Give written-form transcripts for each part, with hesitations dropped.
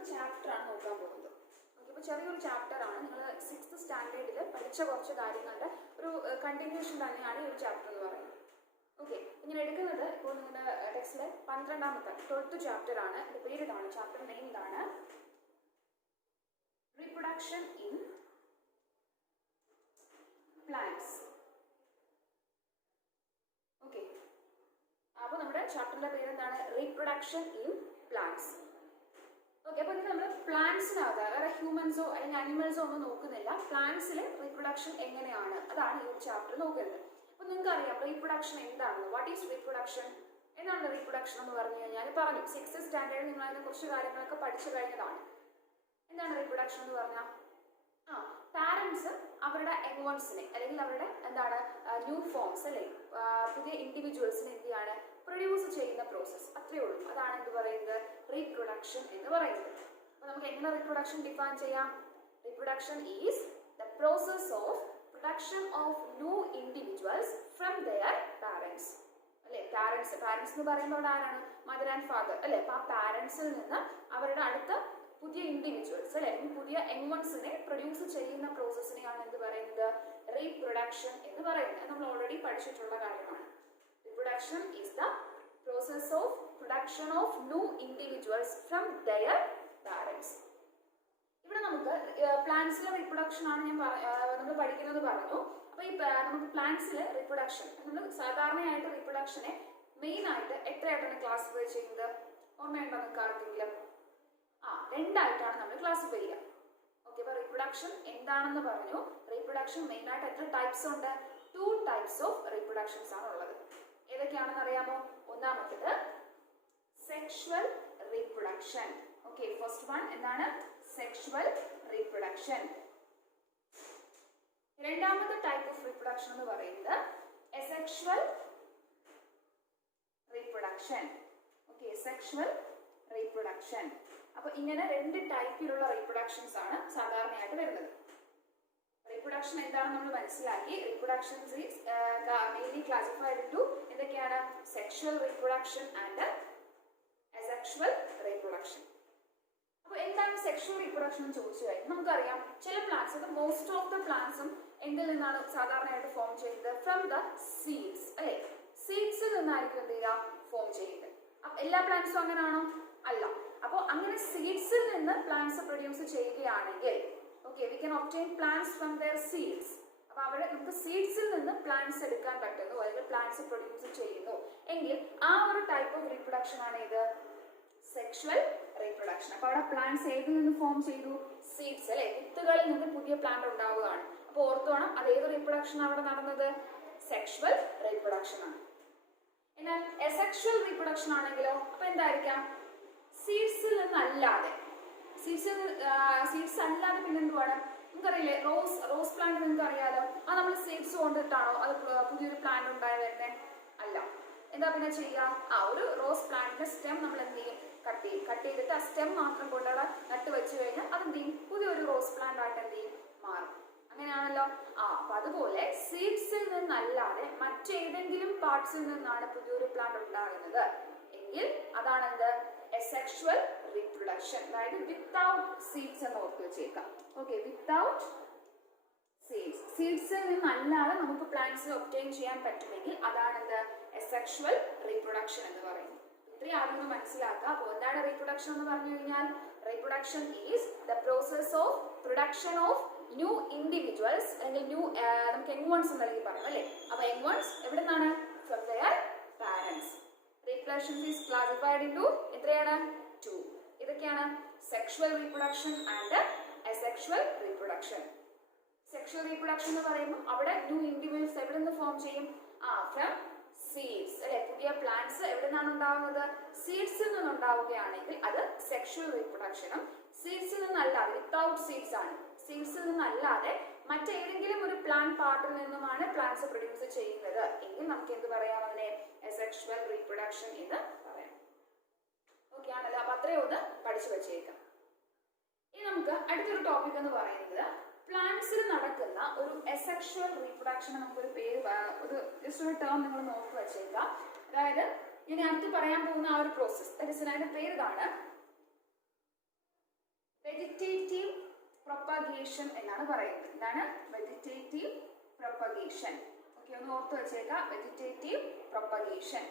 ചെറിയൊരു ചാപ്റ്ററാണ് നോക്കാൻ പോകുന്നത്. ഓക്കെ, അപ്പോൾ ചെറിയൊരു ചാപ്റ്ററാണ്. നിങ്ങൾ 6th സ്റ്റാൻഡേർഡിൽ പഠിച്ച കുറച്ച് കാര്യങ്ങളുടെ ഒരു കണ്ടിന്യൂഷൻ തന്നെയാണ് ഈ ഒരു ചാപ്റ്റർ എന്ന് പറയുന്നത്. ഓക്കെ, ഇങ്ങനെ എടുക്കുന്നത് ഇപ്പോൾ നിങ്ങളുടെ ടെക്സ്റ്റിലെ 12ാമത്തെ 12th ചാപ്റ്ററാണ്. ഇതിൻ്റെ പേര് ഇതാണ്, ചാപ്റ്റർ നെയിം ഇതാണ്, റീപ്രൊഡക്ഷൻ ഇൻ പ്ലാന്റ്സ്. ഓക്കെ, അപ്പോൾ നമ്മുടെ ചാപ്റ്ററിന്റെ പേര് എന്താണ്? Reproduction in plants. ഓക്കെ, അപ്പോൾ ഇത് നമ്മൾ പ്ലാന്റ്സിനകത്ത് വേറെ ഹ്യൂമൻസോ അല്ലെങ്കിൽ അനിമൽസോ ഒന്നും നോക്കുന്നില്ല. പ്ലാന്റ്സിൽ റീപ്രൊഡക്ഷൻ എങ്ങനെയാണ് അതാണ് ഈ ഒരു ചാപ്റ്റർ നോക്കുന്നത്. അപ്പോൾ നിങ്ങൾക്ക് അറിയാം റീപ്രൊഡക്ഷൻ എന്താണെന്ന്. What is reproduction? എന്താണ് റീപ്രൊഡക്ഷൻ എന്ന് പറഞ്ഞു കഴിഞ്ഞാൽ പറഞ്ഞു 6th സ്റ്റാൻഡേർഡിൽ നിങ്ങൾ അതിനെ കുറച്ച് കാര്യങ്ങളൊക്കെ പഠിച്ചു കഴിഞ്ഞതാണ്. എന്താണ് റീപ്രൊഡക്ഷൻ എന്ന് പറഞ്ഞാൽ പാരൻസ് അവരുടെ യങ്വൺസിനെ അല്ലെങ്കിൽ അവരുടെ എന്താണ് ന്യൂ ഫോംസ് അല്ലെ പുതിയ ഇൻഡിവിജ്വൽസിനെ എന്ത് ചെയ്യാണ് പ്രൊഡ്യൂസ് ചെയ്യുന്ന പ്രോസസ്. അത്രയേ ഉള്ളൂ. അതാണ് എന്ത് പറയുന്നത്? റീപ്രൊഡക്ഷൻ എന്ന് പറയുന്നത്. അപ്പോൾ നമുക്ക് എങ്ങനെ റീപ്രൊഡക്ഷൻ ഡിഫൈൻ ചെയ്യാം? Reproduction is the process of production of new individuals from their parents. അല്ലെ, പാരൻസ് എന്ന് പറയുമ്പോൾ അവിടെ ആരാണ്? മദർ ആൻഡ് ഫാദർ അല്ലെ. അപ്പോൾ ആ പാരൻസിൽ നിന്ന് അവരുടെ അടുത്ത പുതിയ ഇൻഡിവിജ്വൽസ് അല്ലെ പുതിയ യങ്വൺസിനെ പ്രൊഡ്യൂസ് ചെയ്യുന്ന പ്രോസസ്സിനെയാണ് എന്ത് പറയുന്നത്? റീപ്രൊഡക്ഷൻ എന്ന് പറയുന്നത്. നമ്മൾ ഓൾറെഡി പഠിച്ചിട്ടുള്ള കാര്യമാണ്. Reproduction is the process of production of new individuals from their parents. ഇവിടെ നമുക്ക് പ്ലാന്റ്സിലെ റീപ്രൊഡക്ഷൻ ആണ് നമ്മൾ പഠിക്കുന്നത് പറഞ്ഞു. അപ്പോൾ ഈ നമുക്ക് പ്ലാന്റ്സിലെ റീപ്രൊഡക്ഷൻ നമ്മൾ സാധാരണയായിട്ട് റീപ്രൊഡക്ഷനെ മെയിൻ ആയിട്ട് എത്രയായിട്ടാണ് ക്ലാസിഫൈ ചെയ്യുന്നത്? ഓർമ്മയുണ്ടോ നിങ്ങൾക്ക് ആർക്കെങ്കിലും? രണ്ടായിട്ടാണ് നമ്മൾ ക്ലാസിഫൈ ചെയ്യുക. ഓക്കെ, അപ്പോൾ റീപ്രൊഡക്ഷൻ എന്താണെന്ന് പറഞ്ഞു. റീപ്രൊഡക്ഷൻ മെയിൻ ആയിട്ട് എത്ര ടൈപ്സ് ഉണ്ട്? 2 types ഓഫ് റീപ്രൊഡക്ഷൻസ് ആണ് ഉള്ളത്. ഏതൊക്കെയാണെന്ന് അറിയാമോ? ഒന്നാമത്തേത് sexual reproduction. Okay, first one എന്താണ്? Sexual reproduction. രണ്ടാമത്തെ ടൈപ്പ് ഓഫ് റീപ്രൊഡക്ഷൻ എന്ന് പറയുന്നത് asexual reproduction. Okay, sexual reproduction. അപ്പൊ ഇങ്ങനെ 2 ടൈപ്പിലുള്ള റീപ്രൊഡക്ഷൻസ് ആണ് സാധാരണയായിട്ട് വരുന്നത്. റീപ്രൊഡക്ഷൻ എന്താണെന്ന് നമ്മൾ മനസ്സിലാക്കി. റീപ്രൊഡക്ഷൻ മെയിൻലി ക്ലാസിഫൈഡ് ഇൻടു എന്തൊക്കെയാണ്? Sexual reproduction and asexual reproduction. അപ്പോൾ എന്താണ് സെക്ഷുവൽ റീപ്രൊഡക്ഷൻ എന്ന് ചോദിച്ചു കഴിഞ്ഞാൽ നമുക്കറിയാം ചില പ്ലാന്റ്സ്, അത് മോസ്റ്റ് ഓഫ് ദ പ്ലാന്റ്സും എന്തിൽ നിന്നാണ് സാധാരണയായിട്ട് ഫോം ചെയ്യുന്നത്? ഫ്രം ദ സീഡ്സ് അല്ലെ. സീഡ്സിൽ നിന്നായിരിക്കും എന്ത് ചെയ്യുക? ഫോം ചെയ്യുന്നത്. അപ്പൊ എല്ലാ പ്ലാന്റ്സും അങ്ങനെയാണോ? അല്ല. അപ്പോൾ അങ്ങനെ സീഡ്സിൽ നിന്ന് പ്ലാന്റ്സ് പ്രൊഡ്യൂസ് ചെയ്യുകയാണെങ്കിൽ okay, we can obtain plants from their seeds. അപ്പോൾ അവിടെ നമുക്ക് സീഡ്സിൽ നിന്ന് പ്ലാന്റ്സ് എടുക്കാൻ പറ്റുന്നു അല്ലെങ്കിൽ പ്ലാന്റ്സ് പ്രൊഡ്യൂസ് ചെയ്യുന്നു എങ്കിൽ ആ ഒരു ടൈപ്പ് ഓഫ് റീപ്രൊഡക്ഷൻ ആണ് ഇത് സെക്ഷുവൽ റീപ്രൊഡക്ഷൻ. അപ്പോൾ അവിടെ പ്ലാന്റ്സ് ഏതിൽ നിന്ന് ഫോം ചെയ്തു? സീഡ്സ് അല്ലെ, വിത്തുകളിൽ നിന്ന് പുതിയ പ്ലാന്റ് ഉണ്ടാവുകയാണ്. അപ്പോൾ ഓർത്തോണം, അത് ഏത് റീപ്രൊഡക്ഷൻ അവിടെ നടന്നത്? സെക്ഷുവൽ റീപ്രൊഡക്ഷൻ ആണ്. എന്നാൽ അസെക്ഷുവൽ റീപ്രൊഡക്ഷൻ ആണെങ്കിലോ അപ്പൊ എന്തായിരിക്കാം? സീഡ്സിൽ നിന്നല്ലാതെ സീഡ്സ് അല്ലാതെ പിന്നെ എന്തുവാണ്? നിങ്ങൾക്കറിയില്ലേ റോസ് പ്ലാന്റ്? നിങ്ങൾക്ക് അറിയാലോ. നമ്മൾ സീഡ്സ് കൊണ്ടിട്ടാണോ അത് പുതിയൊരു പ്ലാന്റ് ഉണ്ടായി വരുന്നത്? അല്ല. എന്താ പിന്നെ ചെയ്യുക? ഒരു റോസ് പ്ലാന്റിന്റെ സ്റ്റെം നമ്മൾ എന്ത് ചെയ്യും? കട്ട് ചെയ്തിട്ട് ആ സ്റ്റെം മാത്രം കൊണ്ടവിടെ നട്ട് വെച്ച് കഴിഞ്ഞാൽ അതെന്ത് ചെയ്യും? പുതിയൊരു റോസ് പ്ലാന്റ് ആയിട്ട് എന്ത് ചെയ്യും? മാറും. അങ്ങനെയാണല്ലോ. അപ്പൊ അതുപോലെ സീഡ്സിൽ നിന്നല്ലാതെ മറ്റേതെങ്കിലും പാർട്സിൽ നിന്നാണ് പുതിയൊരു പ്ലാന്റ് ഉണ്ടാകുന്നത് എങ്കിൽ അതാണ് എന്ത്? Asexual reproduction. അതായത് വിത്തൗട്ട് സീഡ്സ് എന്ന് ഓർത്ത് വെച്ചേക്കാം. Okay, without seeds. സീഡ്സിൽ നിന്നല്ലാതെ നമുക്ക് പ്ലാന്റ്സ് ഒബ്റ്റെയിൻ ചെയ്യാൻ പറ്റുമെങ്കിൽ അതാണ് എന്ത്? അസെക്ഷുവൽ റീപ്രൊഡക്ഷൻ എന്ന് പറയുന്നത്. ഇത്രയും ആദ്യം മനസ്സിലാക്കുക. അപ്പോൾ എന്താണ് റീപ്രൊഡക്ഷൻ എന്ന് പറഞ്ഞു കഴിഞ്ഞാൽ? Reproduction is the process of production of new individuals അല്ലെങ്കിൽ ന്യൂ നമുക്ക് യങ്വൺസ് എന്നല്ലെങ്കിൽ പറയാം അല്ലേ. അപ്പൊ യങ്വൺസ് എവിടെ നിന്നാണ്? From their parents. Reproduction is classified into എത്രയാണ്? 2. ഇതൊക്കെയാണ് sexual reproduction and asexual reproduction. Sexual reproduction എന്ന് പറയുമ്പോൾ അവിടെ ന്യൂ ഇൻഡിവിജ്വൽസ് എവിടെ നിന്ന് ഫോം ചെയ്യും? ഫ്രം സീഡ്സ് അല്ലെ. പുതിയ പ്ലാന്റ്സ് എവിടെ നിന്നാണ് ഉണ്ടാവുന്നത്? സീഡ്സിൽ നിന്നുണ്ടാവുകയാണെങ്കിൽ അത് സെക്ഷുവൽ റീപ്രൊഡക്ഷനും, സീഡ്സിൽ നിന്നല്ലാതെ വിത്തൗട്ട് സീഡ്സ് ആണ്, സീഡ്സിൽ നിന്നല്ലാതെ മറ്റേതെങ്കിലും ഒരു പ്ലാന്റ് പാർട്ടിൽ നിന്നുമാണ് പ്ലാന്റ്സ് പ്രൊഡ്യൂസ് ചെയ്യുന്നത് എങ്കിൽ നമുക്ക് എന്ത് പറയാം? അതിനെ അസെക്ഷുവൽ റീപ്രൊഡക്ഷൻ എന്ന് പറയാം. ഓക്കെ ആണല്ലോ. അപ്പൊ അത്രയും ഒന്ന് പഠിച്ചു വെച്ചേക്കാം. ഇനി നമുക്ക് അടുത്തൊരു ടോപ്പിക് എന്ന് പറയുന്നത് പ്ലാന്റ്സിൽ നടക്കുന്ന ഒരു അസെക്ഷുവൽ റീപ്രൊഡക്ഷൻ. നമുക്കൊരു പേര് ജസ്റ്റ് ഒരു ടേം നിങ്ങൾ നോക്കി വെച്ചേക്കാം. അതായത് ഇനി അടുത്ത് പറയാൻ പോകുന്ന ആ ഒരു പ്രോസസ് അതിന്റെ പേര് ഇതാണ് വെജിറ്റേറ്റീവ് പ്രൊപ്പഗേഷൻ എന്നാണ് പറയുന്നത്. എന്താണ് വെജിറ്റേറ്റീവ് പ്രൊപ്പഗേഷൻ? ഓക്കെ, ഒന്ന് ഓർത്ത് വെച്ചേക്കാം, വെജിറ്റേറ്റീവ് പ്രൊപ്പഗേഷൻ.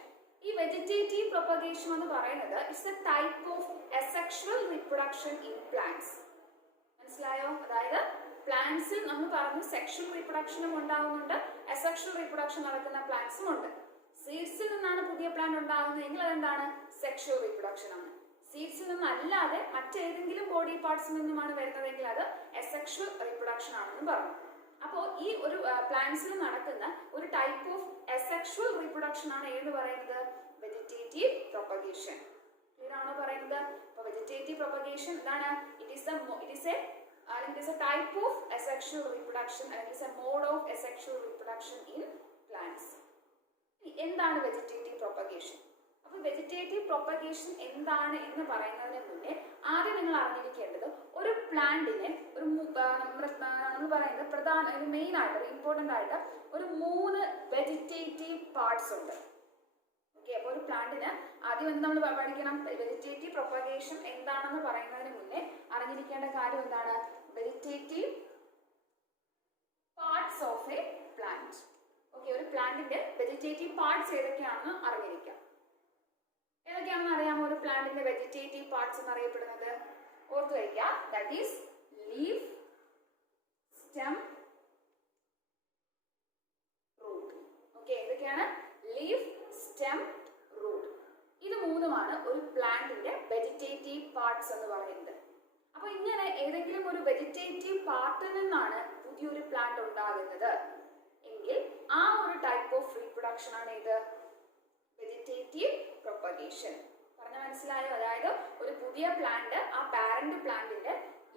ഈ വെജിറ്റേറ്റീവ് പ്രൊപ്പഗേഷൻ എന്ന് പറയുന്നത് it's A type of asexual reproduction in plants. മനസ്സിലായോ? അതായത് പ്ലാന്റ്സിൽ നമ്മൾ പറഞ്ഞു സെക്ഷൽ റീപ്രൊഡക്ഷനും ഉണ്ടാകുന്നുണ്ട്, അസെക്ഷുവൽ റീപ്രൊഡക്ഷൻ നടക്കുന്ന പ്ലാന്റ്സും ഉണ്ട്. സീഡ്സിൽ നിന്നാണ് പുതിയ പ്ലാന്റ് ഉണ്ടാകുന്നതെങ്കിൽ അതെന്താണ്? സെക്ഷൽ റീപ്രൊഡക്ഷൻ ആണ്. സീഡ്സിൽ നിന്നല്ലാതെ മറ്റേതെങ്കിലും ബോഡി പാർട്സിൽ നിന്നുമാണ് വരുന്നതെങ്കിൽ അത് അസെക്ഷുവൽ റീപ്രൊഡക്ഷൻ ആണെന്ന് പറഞ്ഞു. അപ്പോൾ ഈ ഒരു പ്ലാന്റ്സിൽ നടക്കുന്ന ഒരു ടൈപ്പ് ഓഫ് അസെക്ഷുവൽ റീപ്രൊഡക്ഷൻ ആണ് ഏത് പറയുന്നത്? Vegetative propagation. ക്ലിയർ ആണോ പറയുന്നത്? അപ്പോൾ വെജിറ്റേറ്റീവ് പ്രൊപ്പഗേഷൻ എന്താണ്? It is a type of asexual reproduction, അല്ലെങ്കിൽ it's a mode of asexual reproduction in plants. എന്താണ് വെജിറ്റേറ്റീവ് പ്രൊപ്പഗേഷൻ? അപ്പോൾ വെജിറ്റേറ്റീവ് പ്രൊപ്പഗേഷൻ എന്താണ് എന്ന് പറയുന്നതിന് മുന്നേ ആദ്യം നിങ്ങൾ അറിഞ്ഞിരിക്കേണ്ടത് ഒരു പ്ലാന്റിനെ ഒരു നമ്മൾ പറയുന്നത് പ്രധാന മെയിൻ ആയിട്ട് ഇമ്പോർട്ടൻ്റ് ആയിട്ട് ഒരു 3 വെജിറ്റേറ്റീവ് പാർട്സ് ഉണ്ട്. ഓക്കെ, അപ്പോൾ ഒരു പ്ലാന്റിന് ആദ്യം എന്ത് നമ്മൾ പഠിക്കണം? വെജിറ്റേറ്റീവ് പ്രൊപ്പഗേഷൻ എന്താണെന്ന് പറയുന്നതിന് മുന്നേ അറിഞ്ഞിരിക്കേണ്ട കാര്യം എന്താണ്? Vegetative parts of A plant. Okay, ഒരു പ്ലാന്റിന്റെ വെജിറ്റേറ്റീവ് പാർട്സ് ഏതൊക്കെയാണെന്ന് അറിഞ്ഞിരിക്കാം. ഏതൊക്കെയാണെന്ന് അറിയാമോ ഒരു പ്ലാന്റിന്റെ വെജിറ്റേറ്റീവ് പാർട്സ് എന്നറിയപ്പെടുന്നത്? ഓർത്ത് വയ്ക്കുക, that is leaf, stem, root. Okay, ഏതൊക്കെയാണ്? Leaf, stem, root. ഇത് മൂന്നുമാണ് ഒരു പ്ലാന്റിന്റെ വെജിറ്റേറ്റീവ് പാർട്സ് എന്ന് പറയുന്നത്. അപ്പൊ ഇങ്ങനെ ഏതെങ്കിലും ഒരു വെജിറ്റേറ്റീവ് പാർട്ടിൽ നിന്നാണ് പുതിയൊരു പ്ലാന്റ് ഉണ്ടാകുന്നത് എങ്കിൽ ആ ഒരു ടൈപ്പ് ഓഫ് റീപ്രൊഡക്ഷൻ ആണ് ഇത് വെജിറ്റേറ്റീവ് പ്രൊപ്പഗേഷൻ. പറഞ്ഞ മനസ്സിലായോ? അതായത് ഒരു പുതിയ പ്ലാന്റ് ആ പാരന്റ് പ്ലാന്റിന്റെ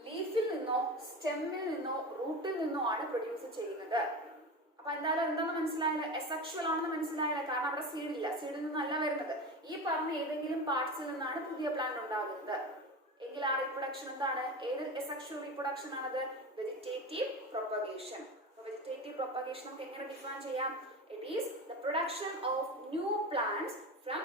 ലീഫിൽ നിന്നോ സ്റ്റെമ്മിൽ നിന്നോ റൂട്ടിൽ നിന്നോ ആണ് പ്രൊഡ്യൂസ് ചെയ്യുന്നത്. അപ്പൊ എന്തായാലും എന്താണെന്ന് മനസ്സിലായില്ല? അസെക്ഷുവൽ ആണെന്ന് മനസ്സിലായില്ല. കാരണം അവിടെ സീഡില്ല, സീഡിൽ നിന്നല്ല വരുന്നത്. ഈ പറഞ്ഞ ഏതെങ്കിലും പാർട്സിൽ നിന്നാണ് പുതിയ പ്ലാന്റ് ഉണ്ടാകുന്നത് എങ്കിൽ ആ റീപ്രൊഡക്ഷൻ എന്താണ്? ഏത് അസെക്ഷുവൽ റീപ്രൊഡക്ഷൻ ആണത്? Vegetative propagation. അപ്പോൾ വെജിറ്റേറ്റീവ് പ്രൊപ്പഗേഷൻ നമുക്ക് എങ്ങനെ ഡിഫൈൻ ചെയ്യാം? It is the production of new plants from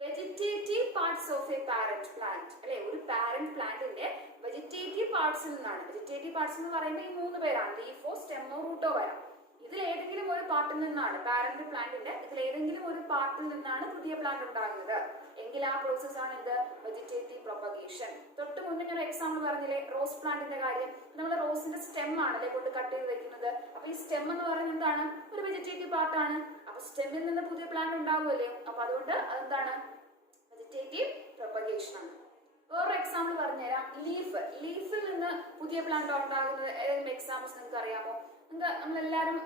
vegetative parts of A parent plant. അല്ലെ, ഒരു പാരന്റ് പ്ലാന്റിന്റെ വെജിറ്റേറ്റീവ് പാർട്സിൽ നിന്നാണ്. വെജിറ്റേറ്റീവ് പാർട്സ് എന്ന് പറയുമ്പോൾ ഈ 3 പേരാണ്, ലീഫോ സ്റ്റെമ്മോ റൂട്ടോ വരാം. ഇതിൽ ഏതെങ്കിലും ഒരു പാർട്ടിൽ നിന്നാണ്, പാരന്റ് പ്ലാന്റിന്റെ ഇതിൽ ഏതെങ്കിലും ഒരു പാർട്ടിൽ നിന്നാണ് പുതിയ പ്ലാന്റ് ഉണ്ടാകുന്നത് എങ്കിൽ ആ പ്രോസസ് ആണ് ഇത് വെജിറ്റേറ്റീവ് പ്രൊപ്പഗേഷൻ. തൊട്ട് മുന്നേ ഞാൻ എക്സാമ്പിൾ പറഞ്ഞില്ലേ, റോസ് പ്ലാന്റിന്റെ കാര്യം. നമ്മൾ റോസിന്റെ സ്റ്റെം ആണല്ലേ കൊണ്ട് കട്ട് ചെയ്ത് വെക്കുന്നത്. അപ്പൊ ഈ സ്റ്റെം എന്ന് പറയുന്നത് എന്താണ്? ഒരു വെജിറ്റേറ്റീവ് പാർട്ടാണ്. അപ്പൊ സ്റ്റെമ്മിൽ നിന്ന് പുതിയ പ്ലാന്റ് ഉണ്ടാവുമല്ലേ, അപ്പൊ അതുകൊണ്ട് അതെന്താണ്? വെജിറ്റേറ്റീവ് പ്രൊപ്പഗേഷൻ ആണ്. വേറൊരു എക്സാമ്പിൾ പറഞ്ഞുതരാം, ലീഫ്. ലീഫിൽ നിന്ന് പുതിയ പ്ലാന്റ് ഉണ്ടാകുന്നത് ഏതെങ്കിലും എക്സാമ്പിൾസ് നിങ്ങൾക്ക് അറിയാമോ? നമ്മളെല്ലാവരും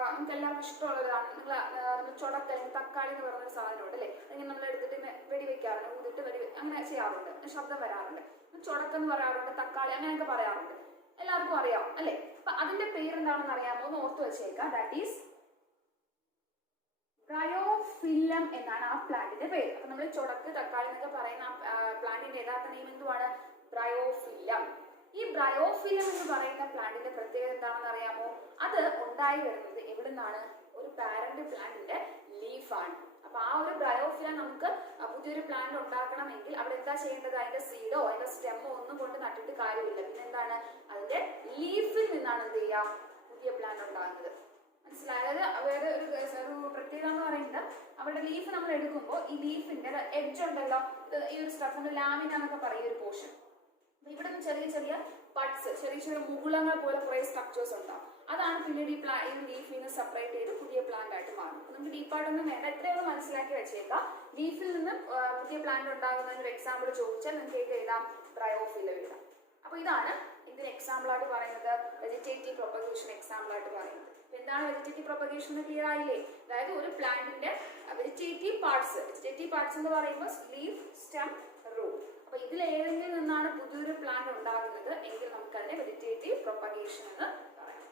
നമുക്ക് എല്ലാവർക്കും ഇഷ്ടമുള്ളതാണ്. നമ്മൾ ചുടക്ക അല്ലെങ്കിൽ തക്കാളി എന്ന് പറയുന്നൊരു സാധനമുണ്ട് അല്ലേ, അല്ലെങ്കിൽ നമ്മൾ എടുത്തിട്ട് വെടിവെക്കാറുണ്ട്, ഊതിട്ട് അങ്ങനെ ചെയ്യാറുണ്ട്, ശബ്ദം വരാറുണ്ട്. ചുടക്കെന്ന് പറയാറുണ്ട്, തക്കാളി അങ്ങനെയൊക്കെ പറയാറുണ്ട്, എല്ലാവർക്കും അറിയാം അല്ലേ. അപ്പൊ അതിന്റെ പേരെന്താണെന്ന് അറിയാമോ? ഒന്ന് ഓർത്ത് വെച്ചേക്കാം. ദാറ്റ് ഈസ് ബ്രയോഫില്ലം എന്നാണ് ആ പ്ലാന്റിന്റെ പേര്. അപ്പൊ നമ്മൾ ചുടക്ക് തക്കാളി എന്നൊക്കെ പറയുന്ന പ്ലാന്റിന്റെ യഥാർത്ഥ നെയിം എന്തുവാണ്? ബ്രയോഫില്ലം. ഈ ബ്രയോഫില്ലം എന്ന് പറയുന്ന പ്ലാന്റിന്റെ പ്രത്യേകത എന്താണെന്ന് അറിയാമോ? അത് ഉണ്ടായി വരുന്നത് എവിടെ നിന്നാണ്? ഒരു പാരന്റ് പ്ലാന്റിന്റെ ലീഫാണ്. അപ്പൊ ആ ഒരു ബ്രയോഫില്ലം നമുക്ക് പുതിയൊരു പ്ലാന്റ് ഉണ്ടാക്കണമെങ്കിൽ അവിടെ എന്താ ചെയ്യേണ്ടത്? അതിന്റെ സീഡോ അതിന്റെ സ്റ്റെമ്മോ ഒന്നും കൊണ്ട് നട്ടിട്ട് കാര്യമില്ല. പിന്നെ എന്താണ്? അതിന്റെ ലീഫിൽ നിന്നാണ് എന്ത് ചെയ്യുക? പുതിയ പ്ലാന്റ് ഉണ്ടാകുന്നത്. മനസ്സിലായത്? വേറെ ഒരു പ്രത്യേകത എന്ന് പറയുന്നത് അവരുടെ ലീഫ് നമ്മൾ എടുക്കുമ്പോൾ ഈ ലീഫിന്റെ എഡ്ജ് ഉണ്ടല്ലോ, ഈ ഒരു സ്റ്റഫ് നമ്മൾ ലാമിന എന്നൊക്കെ പറയും ഒരു പോർഷൻ. ഇവിടെ നിന്ന് ചെറിയ ചെറിയ ബഡ്സ്, ചെറിയ ചെറിയ മുകുളങ്ങൾ പോലെ കുറെ സ്ട്രക്ചേഴ്സ് ഉണ്ടാവും. അതാണ് പിന്നീട് ഈ ലീഫിൽ നിന്ന് സെപ്പറേറ്റ് ചെയ്ത് പുതിയ പ്ലാന്റ് ആയിട്ട് മാറും. നമുക്ക് ഡീപ്പായിട്ടൊന്നും വേണ്ട, എത്രയോളം മനസ്സിലാക്കി വെച്ചേക്കാം. ലീഫിൽ നിന്ന് പുതിയ പ്ലാന്റ് ഉണ്ടാകുന്നതിന് ഒരു എക്സാമ്പിൾ ചോദിച്ചാൽ നിങ്ങൾക്ക് ഏത് എഴുതാം? ബ്രയോഫില്ലം എഴുതാം. അപ്പൊ ഇതാണ് ഇതിന് എക്സാമ്പിൾ ആയിട്ട് പറയുന്നത്, വെജിറ്റേറ്റീവ് പ്രൊപ്പഗേഷൻ എക്സാമ്പിൾ ആയിട്ട് പറയുന്നത്. എന്താണ് വെജിറ്റേറ്റീവ് പ്രൊപ്പഗേഷൻ എന്ന് ക്ലിയർ ആയില്ലേ? അതായത് ഒരു പ്ലാന്റിന്റെ വെജിറ്റേറ്റീവ് പാർട്സ് എന്ന് പറയുമ്പോൾ ലീഫ്, സ്റ്റെം, റൂട്ട്. അപ്പൊ ഇതിൽ ഏതെങ്കിലും നിന്നാണ് പുതിയൊരു പ്ലാന്റ് ഉണ്ടാകുന്നത് എങ്കിൽ നമുക്ക് അതിനെ വെജിറ്റേറ്റീവ് പ്രൊപ്പഗേഷൻ എന്ന് പറയാം.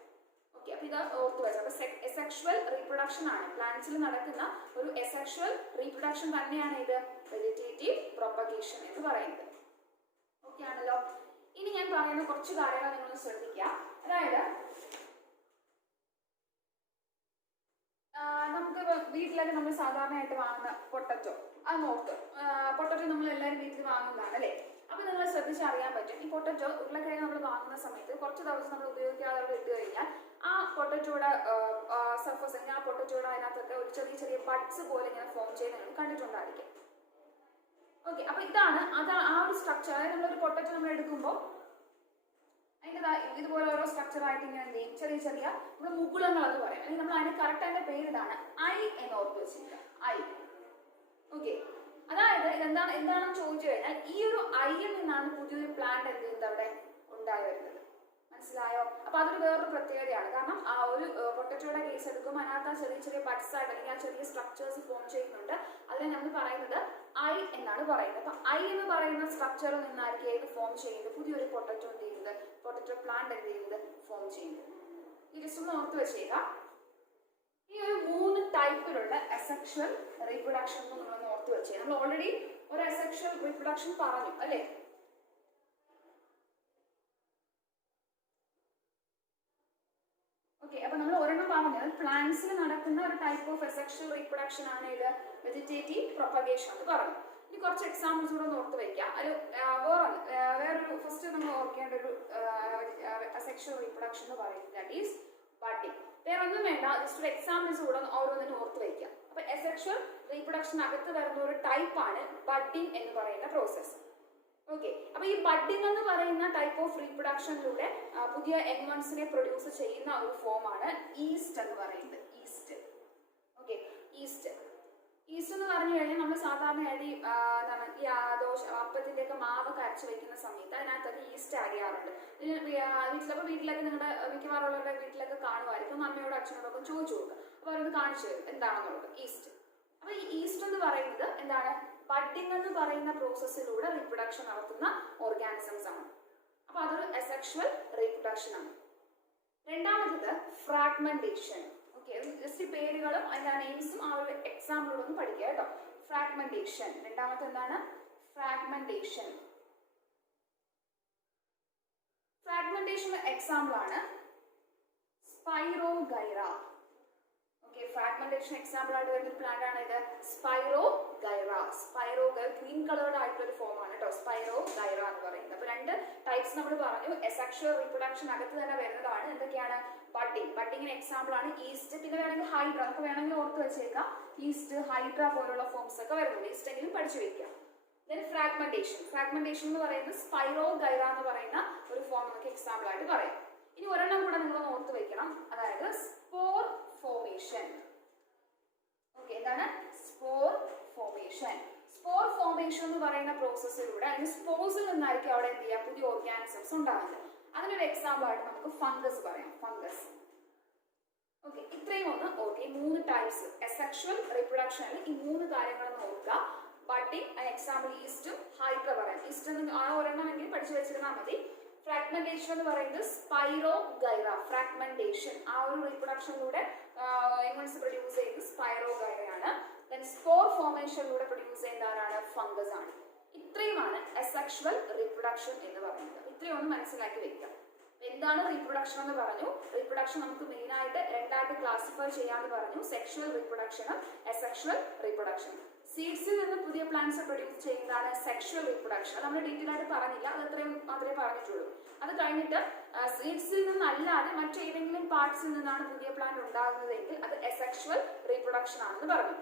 ഓക്കെ, അപ്പൊ ഇത് ഓർത്ത് വെച്ചാൽ അപ്പൊ എസെക്ഷുവൽ റീപ്രൊഡക്ഷൻ ആണ് പ്ലാന്റ്സിൽ നടക്കുന്ന ഒരു എസെക്ഷുവൽ റീപ്രൊഡക്ഷൻ തന്നെയാണ് ഇത് വെജിറ്റേറ്റീവ് പ്രൊപ്പഗേഷൻ എന്ന് പറയുന്നത്. ഓക്കെ ആണല്ലോ. ഇനി ഞാൻ പറയുന്ന കുറച്ച് കാര്യങ്ങൾ നിങ്ങൾ ശ്രദ്ധിക്കുക. അതായത് നമുക്ക് വീട്ടിലൊക്കെ നമ്മൾ സാധാരണയായിട്ട് വാങ്ങുന്ന പൊട്ടറ്റോ, അത് നോക്ക്. പൊട്ടറ്റോ നമ്മൾ എല്ലാവരും വീട്ടിൽ വാങ്ങുന്നതാണ് അല്ലേ. അപ്പോൾ നിങ്ങൾ ശ്രദ്ധിച്ചറിയാൻ പറ്റും ഈ പൊട്ടറ്റോ ഉരുളക്കിഴങ്ങ് നമ്മൾ വാങ്ങുന്ന സമയത്ത് കുറച്ച് ദിവസം നമ്മൾ ഉപയോഗിക്കാതെ ഇട്ട് കഴിഞ്ഞാൽ ആ പൊട്ടറ്റോയുടെ സർഫസ് അല്ലെങ്കിൽ ആ പൊട്ടറ്റോയുടെ അതിനകത്തൊക്കെ ഒരു ചെറിയ ചെറിയ ബഡ്സ് പോലെ ഇങ്ങനെ ഫോം ചെയ്യുന്നത് നിങ്ങൾ കണ്ടിട്ടുണ്ടായിരിക്കും. ഓക്കെ, അപ്പോൾ ഇതാണ് ആ ഒരു സ്ട്രക്ചർ. അതായത് നമ്മളൊരു പൊട്ടറ്റോ നമ്മൾ എടുക്കുമ്പോൾ അതിൻ്റെ ഇതുപോലെ ഓരോ സ്ട്രക്ചർ ആയിട്ട് ഇങ്ങനെ എന്ത് ചെയ്യും, ചെറിയ ചെറിയ നമ്മൾ മുകുളങ്ങൾ എന്ന് പറയും. അല്ലെങ്കിൽ നമ്മൾ അതിന് കറക്റ്റ് അതിൻ്റെ പേര് ഇതാണ് ഐ എന്ന് ഓർത്ത് വെച്ചിരിക്കുക. ഐ. ഓക്കെ, അതായത് എന്താണെന്ന് ചോദിച്ചു കഴിഞ്ഞാൽ ഈ ഒരു ഐയിൽ നിന്നാണ് പുതിയൊരു പ്ലാന്റ് എന്ത് ചെയ്യുന്നത് അവിടെ ഉണ്ടായി വരുന്നത്. മനസ്സിലായോ? അപ്പൊ അതൊരു വേറൊരു പ്രത്യേകതയാണ്. കാരണം ആ ഒരു പൊട്ടറ്റോയുടെ കേസ് എടുക്കുമ്പോൾ അതിനകത്ത് ആ ചെറിയ ചെറിയ ബഡ്സ് ആയിട്ട് അല്ലെങ്കിൽ ആ ചെറിയ സ്ട്രക്ചേഴ്സ് ഫോം ചെയ്യുന്നുണ്ട്. അതിനെ നമ്മൾ പറയുന്നത് ഐ എന്നാണ് പറയുന്നത്. അപ്പൊ ഐ എന്ന് പറയുന്ന സ്ട്രക്ചറിൽ നിന്നായിരിക്കും ഏത് ഫോം ചെയ്യുന്നത്, പുതിയൊരു പൊട്ടറ്റോ എന്ത് ചെയ്യുന്നത്, പൊട്ടറ്റോ പ്ലാന്റ് എന്ത് ചെയ്യുന്നത്, ഫോം ചെയ്യുന്നത്. ഈ ജസ്റ്റ് ഒന്ന് ഓർത്ത് വെച്ചേക്കാം. ഈ ഒരു 3 ടൈപ്പിലുള്ള അസെക്ഷൽ റീപ്രൊഡക്ഷൻ നമ്മളൊന്ന് ഓർത്ത് വെച്ചേ. നമ്മൾ ഓൾറെഡി ഒരു അസെക്ഷൽ റീപ്രൊഡക്ഷൻ പറഞ്ഞു അല്ലേ? ഓക്കെ, അപ്പൊ നമ്മൾ ഒരെണ്ണം പറഞ്ഞത് പ്ലാന്റ്സിൽ നടക്കുന്ന ഒരു ടൈപ്പ് ഓഫ് അസെക്ഷൽ റീപ്രൊഡക്ഷൻ ആണ് ഇത് വെജിറ്റേറ്റീവ് പ്രൊപ്പഗേഷൻ എന്ന് പറഞ്ഞു. ഇനി കുറച്ച് എക്സാമ്പിൾസ് കൂടെ ഒന്ന് ഓർത്ത് വെക്കാം. അത് വേറൊരു ഫസ്റ്റ് നമ്മൾ ഓർക്കേണ്ട ഒരു അസെക്ഷൽ റീപ്രൊഡക്ഷൻ എന്ന് പറയുന്നത് ദാറ്റ് ഈസ് ബഡ്ഡിംഗ്. വേറെ ഒന്നും വേണ്ട, ജസ്റ്റ് ഒരു എക്സാമ്പിൾസ് കൂടെ ഓരോന്നിനും ഓർത്ത് വയ്ക്കാം. അപ്പൊ അസെക്ഷൽ റീപ്രൊഡക്ഷൻ അകത്ത് വരുന്ന ഒരു ടൈപ്പാണ് ബഡ്ഡിംഗ് എന്ന് പറയുന്ന പ്രോസസ്സ്. ഓക്കെ, അപ്പൊ ഈ ബഡ്ഡിംഗ് എന്ന് പറയുന്ന ടൈപ്പ് ഓഫ് റീപ്രൊഡക്ഷനിലൂടെ പുതിയ എഗ്മൺസിനെ പ്രൊഡ്യൂസ് ചെയ്യുന്ന ഒരു ഫോമാണ് ഈസ്റ്റ് എന്ന് പറയുന്നത്. ഈസ്റ്റ്. ഓക്കെ, ഈസ്റ്റ് എന്ന് പറഞ്ഞു കഴിഞ്ഞാൽ നമ്മൾ സാധാരണയായിട്ട് എന്താണ് ഈ അപ്പത്തിന്റെ ഒക്കെ മാവൊക്കെ അരച്ച് വെക്കുന്ന സമയത്ത് അതിനകത്തൊക്കെ ഈസ്റ്റ് ആഡ് ചെയ്യാറുണ്ട്. വീട്ടിലൊക്കെ നിങ്ങളുടെ മിക്കവാറുള്ളവരുടെ വീട്ടിലൊക്കെ കാണുമായിരിക്കും. അമ്മയോടും അച്ഛനോടൊക്കെ ചോദിച്ചു കൊടുക്കുക. അപ്പൊ അവരത് കാണിച്ചു തരും എന്താണെന്നുള്ളത്. ഈസ്റ്റ്. അപ്പൊ ഈ ഈസ്റ്റ് എന്ന് പറയുന്നത് എന്താണ്, ബഡ്ഡിംഗ് എന്ന് പറയുന്ന പ്രോസസ്സിലൂടെ റീപ്രൊഡക്ഷൻ നടത്തുന്ന ഓർഗാനിസംസ് ആണ്. അപ്പൊ അതൊരു അസെക്ഷൽ റീപ്രൊഡക്ഷൻ ആണ്. രണ്ടാമത്തത് ഫ്രാഗ്മെന്റേഷൻ. ഓക്കെ, ജസ്റ്റ് പേരുകളും അതിന്റെ നെയിംസും ആ ഒരു എക്സാമ്പിളോടൊന്ന് പഠിക്കുക കേട്ടോ. ഫ്രാഗ്മെന്റേഷൻ. രണ്ടാമത്തെ എന്താണ്, ഫ്രാഗ്മെന്റേഷൻ. ഫ്രാഗ്മെന്റേഷൻ എക്സാമ്പിൾ ആണ് സ്പൈറോഗൈറ. ഓക്കെ, ഫ്രാഗ്മെന്റേഷൻ എക്സാമ്പിൾ ആയിട്ട് വരുന്ന പ്ലാന്റ് ആണ് ഇത് സ്പൈറോഗൈറ. സ്പൈറോഗൈറ ഗ്രീൻ കളേർഡ് ആയിട്ടുള്ള ഒരു ഫോം ആണ് കേട്ടോ സ്പൈറോഗൈറ എന്ന് പറയുന്നത്. അപ്പൊ 2 ടൈപ്സ് നമ്മൾ പറഞ്ഞു. അസെക്ഷൽ റീപ്രൊഡക്ഷൻ അകത്ത് തന്നെ വരുന്നതാണ്. എന്തൊക്കെയാണ്, ബഡ്ഡിംഗ്. ബഡ്ഡിങ്ങിന് എക്സാമ്പിൾ ആണ് ഈസ്റ്റ്. പിന്നെ വേണമെങ്കിൽ ഹൈഡ്ര, നമുക്ക് വേണമെങ്കിൽ ഓർത്ത് വെച്ചേക്കാം. ഈസ്റ്റ്, ഹൈഡ്ര പോലുള്ള ഫോംസ് ഒക്കെ വരുന്നുണ്ട്. ഈസ്റ്റ് എങ്കിലും പഠിച്ചു വെക്കാം. Then fragmentation. ഫ്രാഗ്മെന്റേഷൻ എന്ന് പറയുന്നത് സ്പൈറോഗൈറ എന്ന് പറയുന്ന ഒരു ഫോം നമുക്ക് എക്സാമ്പിൾ ആയിട്ട് പറയാം. ഇനി ഒരെണ്ണം കൂടെ നിങ്ങൾ ഓർത്ത് വെക്കണം, അതായത് സ്പോർ ഫോമേഷൻ. ഓക്കെ, എന്താണ് സ്പോർ ഫോമേഷൻ? സ്പോർ ഫോമേഷൻ എന്ന് പറയുന്ന പ്രോസസ്സിലൂടെ അതിന് സ്പോർസിൽ നിന്നായിരിക്കും അവിടെ എന്ത് ചെയ്യുക, പുതിയ ഓർഗാനിസംസ് ഉണ്ടാകുന്നത്. അതിനൊരു എക്സാമ്പിൾ ആയിട്ട് നമുക്ക് ഫംഗസ് പറയാം. ഫംഗസ്. ഓക്കെ, ഇത്രയും ഒന്ന് ഓക്കെ. 3 ടൈപ്സ് അസെക്ഷൽ റീപ്രൊഡക്ഷനിൽ ഈ 3 കാര്യങ്ങളൊന്ന് ഓർക്കുക. ബഡ്ഡിംഗ്, എക്സാമ്പിൾ ഈസ്റ്റും ഹൈഡ്ര പറയാം. ഈസ്റ്റ് എന്ന് ആ ഒരെണ്ണമെങ്കിലും പഠിച്ചു വെച്ചിരുന്നാൽ മതി. ഫ്രാഗ്മെന്റേഷൻ എന്ന് പറയുന്നത് സ്പൈറോഗൈറ. ഫ്രാഗ്മെന്റേഷൻ ആ ഒരു റീപ്രൊഡക്ഷനിലൂടെ എഗ്മൺസ് പ്രൊഡ്യൂസ് ചെയ്യുന്നത് സ്പൈറോഗൈറയാണ്. ദെൻ സ്പോർ ഫോമേഷനിലൂടെ പ്രൊഡ്യൂസ് ചെയ്യുന്നതാണ് ഫംഗസ് ആണ്. ഇത്രയുമാണ് അസെക്ഷൽ റീപ്രൊഡക്ഷൻ എന്ന് പറയുന്നത്. ഇത്രയും ഒന്ന് മനസ്സിലാക്കി വെക്കുക. എന്താണ് റീപ്രൊഡക്ഷൻ എന്ന് പറഞ്ഞു. റീപ്രൊഡക്ഷൻ നമുക്ക് മെയിൻ ആയിട്ട് 2 ആയിട്ട് ക്ലാസിഫൈ ചെയ്യാന്ന് പറഞ്ഞു. Sexual റീപ്രൊഡക്ഷനും asexual റീപ്രൊഡക്ഷനും. സീഡ്സിൽ നിന്ന് പുതിയ പ്ലാന്റ്സ് പ്രൊഡ്യൂസ് ചെയ്യുന്നതാണ് സെക്ഷൽ റീപ്രൊഡക്ഷൻ. അത് നമ്മൾ ഡീറ്റെയിൽ ആയിട്ട് പറഞ്ഞില്ല, അത് അത്രയും മാത്രമേ പറഞ്ഞിട്ടുള്ളൂ. അത് കഴിഞ്ഞിട്ട് സീഡ്സിൽ നിന്നല്ലാതെ മറ്റേതെങ്കിലും പാർട്സിൽ നിന്നാണ് പുതിയ പ്ലാന്റ് ഉണ്ടാകുന്നതെങ്കിൽ അത് അസെക്ഷൽ റീപ്രൊഡക്ഷൻ ആണെന്ന് പറഞ്ഞു.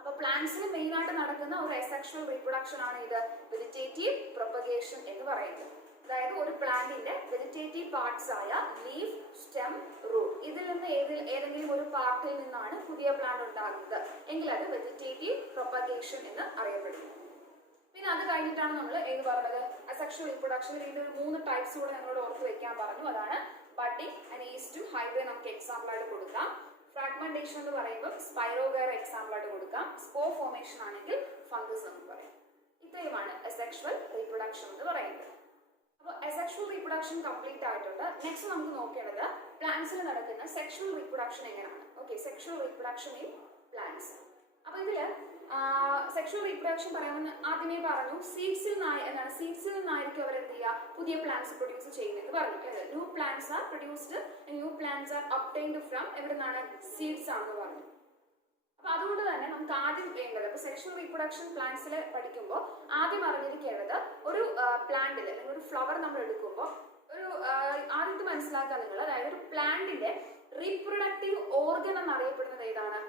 അപ്പൊ പ്ലാന്റ്സിന് മെയിൻ ആയിട്ട് നടക്കുന്ന ഒരു അസെക്ഷൽ റീപ്രൊഡക്ഷൻ ആണ് ഇത് വെജിറ്റേറ്റീവ് പ്രൊപ്പഗേഷൻ എന്ന് പറയുന്നത്. അതായത് ഒരു പ്ലാന്റിന്റെ വെജിറ്റേറ്റീവ് പാർട്സ് ആയ ലീഫ്, സ്റ്റെം, റൂട്ട് ഇതിൽ നിന്ന് ഏതെങ്കിലും ഒരു പാർട്ടിൽ നിന്നാണ് പുതിയ പ്ലാന്റ് ഉണ്ടാകുന്നത് എങ്കിൽ അത് വെജിറ്റേറ്റീവ് പ്രൊപ്പഗേഷൻ എന്ന് അറിയപ്പെടുന്നു. പിന്നെ അത് കഴിഞ്ഞിട്ടാണ് നമ്മൾ ഏത് പറഞ്ഞത്, അസെക്ഷൽ റീപ്രൊഡക്ഷനിൽ ഇതിന്റെ 3 ടൈപ്സ് കൂടെ ഞങ്ങളോട് ഓർത്ത് വെക്കാൻ പറഞ്ഞു. അതാണ് ബഡ്ഡിംഗ്, ഈസ്റ്റും ഹൈബ്രിഡ് നമുക്ക് എക്സാമ്പിൾ ആയിട്ട് കൊടുക്കാം. ഫ്രാഗ്മെന്റേഷൻ എന്ന് പറയുമ്പോൾ സ്പൈറോഗൈറ എക്സാമ്പിൾ ആയിട്ട് കൊടുക്കാം. സ്പോർ ഫോമേഷൻ ആണെങ്കിൽ ഫംഗസ് എന്ന് പറയാം. ഇത്രയുമാണ് അസെക്ഷൽ റീപ്രൊഡക്ഷൻ എന്ന് പറയുന്നത്. അപ്പോൾ അസെക്ഷൽ റീപ്രൊഡക്ഷൻ കംപ്ലീറ്റ് ആയിട്ടുണ്ട്. നെക്സ്റ്റ് നമുക്ക് നോക്കേണ്ടത് പ്ലാന്റ്സിൽ നടക്കുന്ന സെക്ഷൽ റീപ്രൊഡക്ഷൻ എങ്ങനെയാണ്. Okay, sexual reproduction in plants. അപ്പൊ ഇതില് സെക്ഷൽ റീപ്രൊഡക്ഷൻ പറയാമെന്ന് ആദ്യമേ പറഞ്ഞു. സീഡ്സിൽ നിന്നായിരിക്കും അവർ എന്ത് ചെയ്യുക, പുതിയ പ്ലാന്റ്സ് പ്രൊഡ്യൂസ് ചെയ്യുന്നത് പറഞ്ഞു. New plants are produced, new plants R obtained from എവിടെ നിന്നാണ്, സീഡ്സ് ആണെന്ന് പറഞ്ഞു. അപ്പൊ അതുകൊണ്ട് തന്നെ നമുക്ക് നമുക്ക് ആദ്യം വേണ്ടത് ഇപ്പൊ സെക്ഷൽ റീപ്രൊഡക്ഷൻ പ്ലാന്റ്സിൽ പഠിക്കുമ്പോൾ ആദ്യം അറിഞ്ഞിരിക്കേണ്ടത് ഒരു പ്ലാന്റിൽ അല്ലെങ്കിൽ ഒരു ഫ്ലവർ നമ്മൾ എടുക്കുമ്പോൾ ഒരു ആദ്യത്തെ മനസ്സിലാക്കുക നിങ്ങൾ, അതായത് ഒരു പ്ലാന്റിന്റെ റീപ്രൊഡക്റ്റീവ് ഓർഗൻ എന്നറിയപ്പെടുന്നത് ഏതാണ്?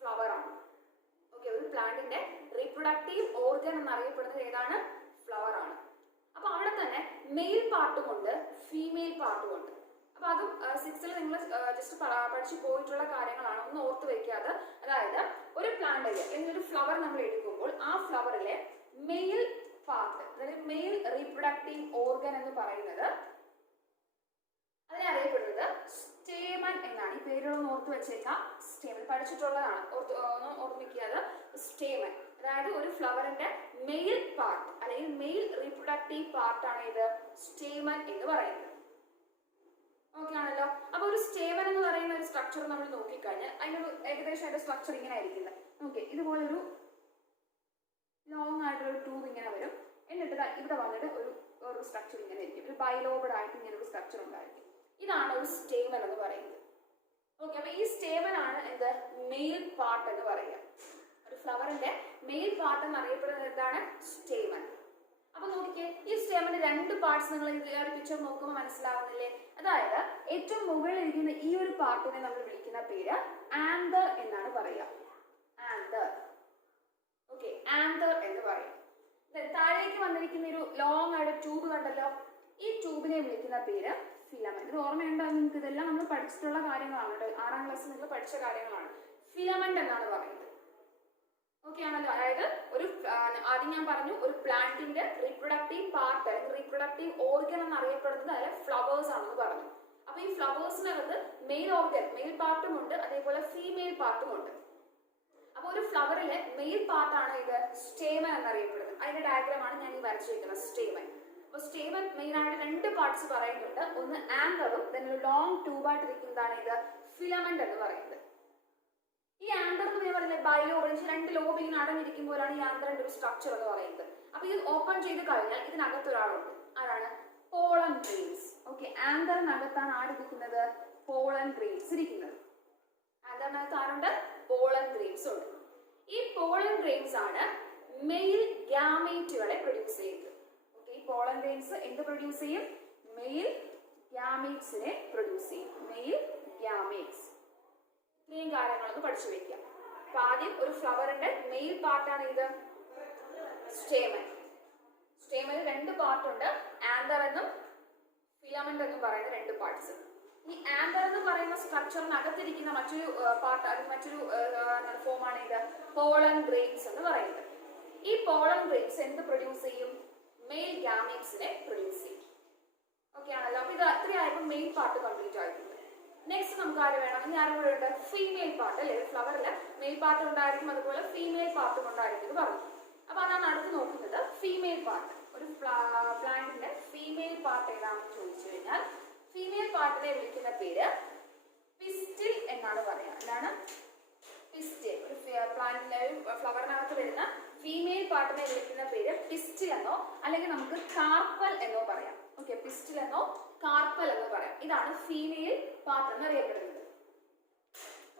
ഫ്ലവർ ആണ്. ഓക്കെ, ഒരു പ്ലാന്റിന്റെ റീപ്രൊഡക്റ്റീവ് ഓർഗൻ എന്നറിയപ്പെടുന്നത് ഏതാണ്? ഫ്ലവർ ആണ്. അപ്പൊ അവിടെ തന്നെ മെയിൽ പാർട്ടും ഉണ്ട്, ഫീമെയിൽ പാർട്ടും ഉണ്ട്. അപ്പൊ അതും 6ൽ നിങ്ങൾ ജസ്റ്റ് പഠിച്ചു പോയിട്ടുള്ള കാര്യങ്ങളാണ്, ഒന്ന് ഓർത്ത് വെക്കാതെ. അതായത് ഒരു പ്ലാന്റിൽ അല്ലെങ്കിൽ ഒരു ഫ്ലവർ നമ്മൾ എടുക്കുമ്പോൾ ആ ഫ്ലവറിലെ മെയിൽ പാർട്ട്, അതായത് മെയിൽ റീപ്രൊഡക്റ്റീവ് ഓർഗൻ എന്ന് പറയുന്നത് അതിനെ അറിയപ്പെടുന്നത് സ്റ്റേമൻ എന്നാണ്. ഈ പേരുകളൊന്ന് ഓർത്ത് വെച്ചേക്കാം. സ്റ്റേമൻ പഠിച്ചിട്ടുള്ളതാണ്, ഓർമ്മിക്കാതെ. സ്റ്റേമൻ അതായത് ഒരു ഫ്ലവറിന്റെ മെയിൽ പാർട്ട് അല്ലെങ്കിൽ മെയിൽ റീപ്രൊഡക്റ്റീവ് പാർട്ടാണ് ഇത് സ്റ്റേമൻ എന്ന് പറയുന്നത്. ഓക്കെ ആണല്ലോ. അപ്പൊ ഒരു സ്റ്റേമൻ എന്ന് പറയുന്ന ഒരു സ്ട്രക്ചർ നമ്മൾ നോക്കിക്കഴിഞ്ഞാൽ അതിനൊരു ഏകദേശം അതിന്റെ സ്ട്രക്ചർ ഇങ്ങനെ ആയിരിക്കുന്നത്. ഓക്കെ, ഇതുപോലൊരു ലോങ് ആയിട്ടുള്ള ഒരു ട്യൂബ് ഇങ്ങനെ വരും. എന്നിട്ട് ഇവിടെ വന്നിട്ട് ഒരു സ്ട്രക്ചർ ഇങ്ങനെ ആയിരിക്കും, ഒരു ബൈലോബഡ് ആയിട്ട് ഇങ്ങനെ ഒരു സ്ട്രക്ചർ ഉണ്ടായിരിക്കും. ഇതാണ് ഒരു സ്റ്റേമൻ എന്ന് പറയുന്നത്. ഓക്കെ, അപ്പൊ ഈ സ്റ്റേമൻ ആണ് എന്ത്? മെയിൽ പാർട്ട് എന്ന് പറയുക. ഒരു ഫ്ലവറിന്റെ മെയിൽ പാർട്ട് എന്ന് അറിയപ്പെടുന്നത് എന്താണ്? സ്റ്റേമൻ. അപ്പൊ നോക്കിക്കേ, ഈ സ്റ്റേമന്റെ 2 പാർട്സ് നിങ്ങൾ ഒരു പിക്ചർ നോക്കുമ്പോൾ മനസ്സിലാവുന്നില്ലേ? അതായത് ഏറ്റവും മുകളിൽ ഇരിക്കുന്ന ഈ ഒരു പാർട്ടിനെ നമ്മൾ വിളിക്കുന്ന പേര് ആന്തർ എന്നാണ് പറയുക. ആന്തർ. ഓക്കെ, ആന്തർ എന്ന് പറയും. താഴേക്ക് വന്നിരിക്കുന്ന ഒരു ലോങ് ആയിട്ട് ട്യൂബ് കണ്ടല്ലോ, ഈ ട്യൂബിനെ വിളിക്കുന്ന പേര് ഫിലമെന്റ്. ഇത് ഓർമ്മയുണ്ടാവും നിങ്ങൾക്ക്, ഇതെല്ലാം നമ്മൾ പഠിച്ചിട്ടുള്ള കാര്യങ്ങളാണ് കേട്ടോ, 6ാം ക്ലാസ്സിൽ നിങ്ങൾ പഠിച്ച കാര്യങ്ങളാണ്. ഫിലമെന്റ് എന്നാണ് പറയുന്നത്. ഓക്കെ ആണല്ലോ. അതായത് ഒരു ആദ്യം ഞാൻ പറഞ്ഞു, ഒരു പ്ലാന്റിന്റെ റീപ്രൊഡക്റ്റീവ് പാർട്ട് അല്ലെങ്കിൽ റീപ്രൊഡക്റ്റീവ് ഓർഗൻ എന്നറിയപ്പെടുന്നത് അതിലെ ഫ്ലവേഴ്സ് ആണെന്ന് പറഞ്ഞു. അപ്പൊ ഈ ഫ്ലവേഴ്സിനകത്ത് മെയിൽ ഓർഗൻ, മെയിൽ പാർട്ടും ഉണ്ട്, അതേപോലെ ഫീമെയിൽ പാർട്ടും ഉണ്ട്. അപ്പൊ ഒരു ഫ്ലവറിലെ മെയിൽ പാർട്ടാണ് ഇത് സ്റ്റേമൻ എന്നറിയപ്പെടുന്നത്. അതിന്റെ ഡയഗ്രാമാണ് ഞാൻ ഈ വരച്ചിരിക്കുന്നത്, സ്റ്റേമൻ. അപ്പൊ സ്റ്റേമൻ മെയിൻ ആയിട്ട് 2 പാർട്സ് പറയുന്നുണ്ട്. ഒന്ന് ആന്തറും ഒരു ലോങ് ട്യൂബായിട്ട് ഇരിക്കുന്നതാണ് ഇത് ഫിലമെന്റ് എന്ന് പറയുന്നത്. ഈ ആന്തർ എന്ന് പറയുന്നത് ബൈലോബ്, 2 ലോബ് ഇങ്ങനെ അടഞ്ഞിരിക്കുമ്പോഴാണ് ഈ ആന്തറിന്റെ ഒരു സ്ട്രക്ചർ എന്ന് പറയുന്നത്. അപ്പൊ ഇത് ഓപ്പൺ ചെയ്ത് കഴിഞ്ഞാൽ ഇതിനകത്ത് ഒരാളുണ്ട്. ആരാണ്? Pollen grains. ഓക്കെ, ആന്തറിനകത്താണ് ആരിരിക്കുന്നത്? പോളൻ ഗ്രെയിൻസ് ഇരിക്കുന്നത്. ആന്തറിനകത്ത് ആരുണ്ട്? പോളൻ ഗ്രെയിൻസ് ഉണ്ട്. ഈ പോളൻ ഗ്രെയിൻസ് ആണ് മെയിൽ ഗ്യാമേറ്റുകളെ പ്രൊഡ്യൂസ് ചെയ്യുന്നത്. ഓക്കെ, ഈ പോളൻ ഗ്രെയിൻസ് എന്ത് പ്രൊഡ്യൂസ് ചെയ്യും? മെയിൽ ഗ്യാമേറ്റ്സിനെ പ്രൊഡ്യൂസ് ചെയ്യും. Male gametes. ഇത്രയും കാര്യങ്ങളൊന്ന് പഠിച്ചു വെക്കാം. അപ്പൊ ആദ്യം ഒരു ഫ്ലവറിന്റെ മെയിൽ പാർട്ടാണ് ഇത് സ്റ്റേമൻ. സ്റ്റേമനിൽ 2 പാർട്ടുണ്ട്, ആന്തർ എന്നും ഫിലമെന്റ് എന്നും പറയുന്ന 2 പാർട്സ്. ഈ ആന്തർ എന്ന് പറയുന്ന സ്ട്രക്ചറിനകത്തിരിക്കുന്ന മറ്റൊരു പാർട്ട്, അല്ലെങ്കിൽ മറ്റൊരു ഫോമാണ് ഇത് പോളൻ ഗ്രെയിൻസ് എന്ന് പറയുന്നത്. ഈ പോളൻ ഗ്രെയിൻസ് എന്ത് പ്രൊഡ്യൂസ് ചെയ്യും? മെയിൽ ഗ്യാമേറ്റ്സിനെ പ്രൊഡ്യൂസ് ചെയ്യും. ഓക്കെ ആണല്ലോ. അപ്പൊ ഇത് അത്രയായപ്പോൾ മെയിൽ പാർട്ട് കംപ്ലീറ്റ് ആയിട്ടുണ്ട്. നെക്സ്റ്റ് നമുക്ക് ആര് വേണം? ഇനി ആരും കൂടെ ഉണ്ട്? ഫീമെയിൽ പാർട്ട് അല്ലേ? ഫ്ലവറില് മെയിൽ പാർട്ട് ഉണ്ടായിരിക്കും, അതുപോലെ ഫീമെയിൽ പാർട്ടും ഉണ്ടായിരിക്കും എന്ന് പറഞ്ഞു. അപ്പൊ അതാണ് അടുത്ത് നോക്കുന്നത് ഫീമെയിൽ പാർട്ട്. ഒരു പ്ലാന്റിന്റെ ഫീമെയിൽ പാർട്ട് ഏതാണെന്ന് ചോദിച്ചു കഴിഞ്ഞാൽ ഫീമെയിൽ പാർട്ടിനെ വിളിക്കുന്ന പേര് പിസ്റ്റിൽ എന്നാണ് പറയുക. എന്താണ്? പിസ്റ്റിൽ. ഒരു പ്ലാന്റിന്റെ ഫ്ലവറിനകത്ത് വരുന്ന ഫീമെയിൽ പാർട്ടിനെ വിളിക്കുന്ന പേര് പിസ്റ്റിൽ എന്നോ അല്ലെങ്കിൽ നമുക്ക് കാർപ്പൽ എന്നോ പറയാം. ഓക്കെ, പിസ്റ്റിൽ എന്നോ കാർപ്പൽ എന്ന് പറയാം. ഇതാണ് ഫീമെയിൽ പാർട്ട് എന്നറിയപ്പെടുന്നത്.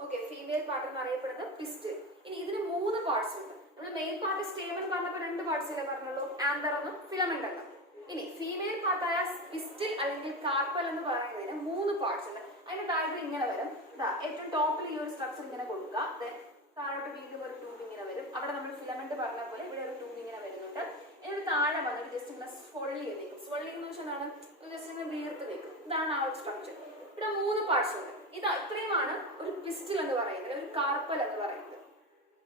ഓക്കെ, ഫീമെയിൽ പാർട്ട് എന്നറിയപ്പെടുന്നത് പിസ്റ്റിൽ. ഇനി ഇതിന് 3 പാർട്സ് ഉണ്ട്. നമ്മൾ മെയിൽ പാർട്ട് സ്റ്റേമൻ പറഞ്ഞപ്പോൾ 2 പാർട്സ് അല്ലേ പറഞ്ഞുള്ളൂ, ആന്തർ എന്നും ഫിലമെന്റ് എന്നും. ഇനി ഫീമെയിൽ പാർട്ടായ പിസ്റ്റിൽ അല്ലെങ്കിൽ കാർപ്പൽ എന്ന് പറയുന്നതിന് 3 പാർട്സ് ഉണ്ട്. അതിന്റെ ഡയഗ്രം ഇങ്ങനെ വരും. ഇതാ ഏറ്റവും ടോപ്പിൽ ഈ ഒരു സ്ട്രക്ചർ ഇങ്ങനെ കൊടുക്കുക. താഴോട്ട് വീണ്ടും ഒരു ട്യൂബ് ഇങ്ങനെ വരും. അവിടെ നമ്മൾ ഫിലമെന്റ് പറഞ്ഞ പോലെ ഇവിടെ ഒരു ട്യൂബ് ഇങ്ങനെ വരുന്നുണ്ട്. എന്നിട്ട് താഴെ വന്നിട്ട് ജസ്റ്റ് ഇങ്ങനെ സ്വള്ളി നിൽക്കും. സ്വള്ളി എന്ന് വെച്ചാൽ ജസ്റ്റ് ഇങ്ങനെ വീർത്ത് നിൽക്കും. ഇതാണ് ആ ഒരു സ്ട്രക്ചർ. ഇവിടെ 3 പാർട്സ് ഉണ്ട്. ഇത്രയുമാണ് ഒരു പിസ്റ്റിൽ എന്ന് പറയുന്നത്, ഒരു കാർപ്പൽ എന്ന് പറയുന്നത്.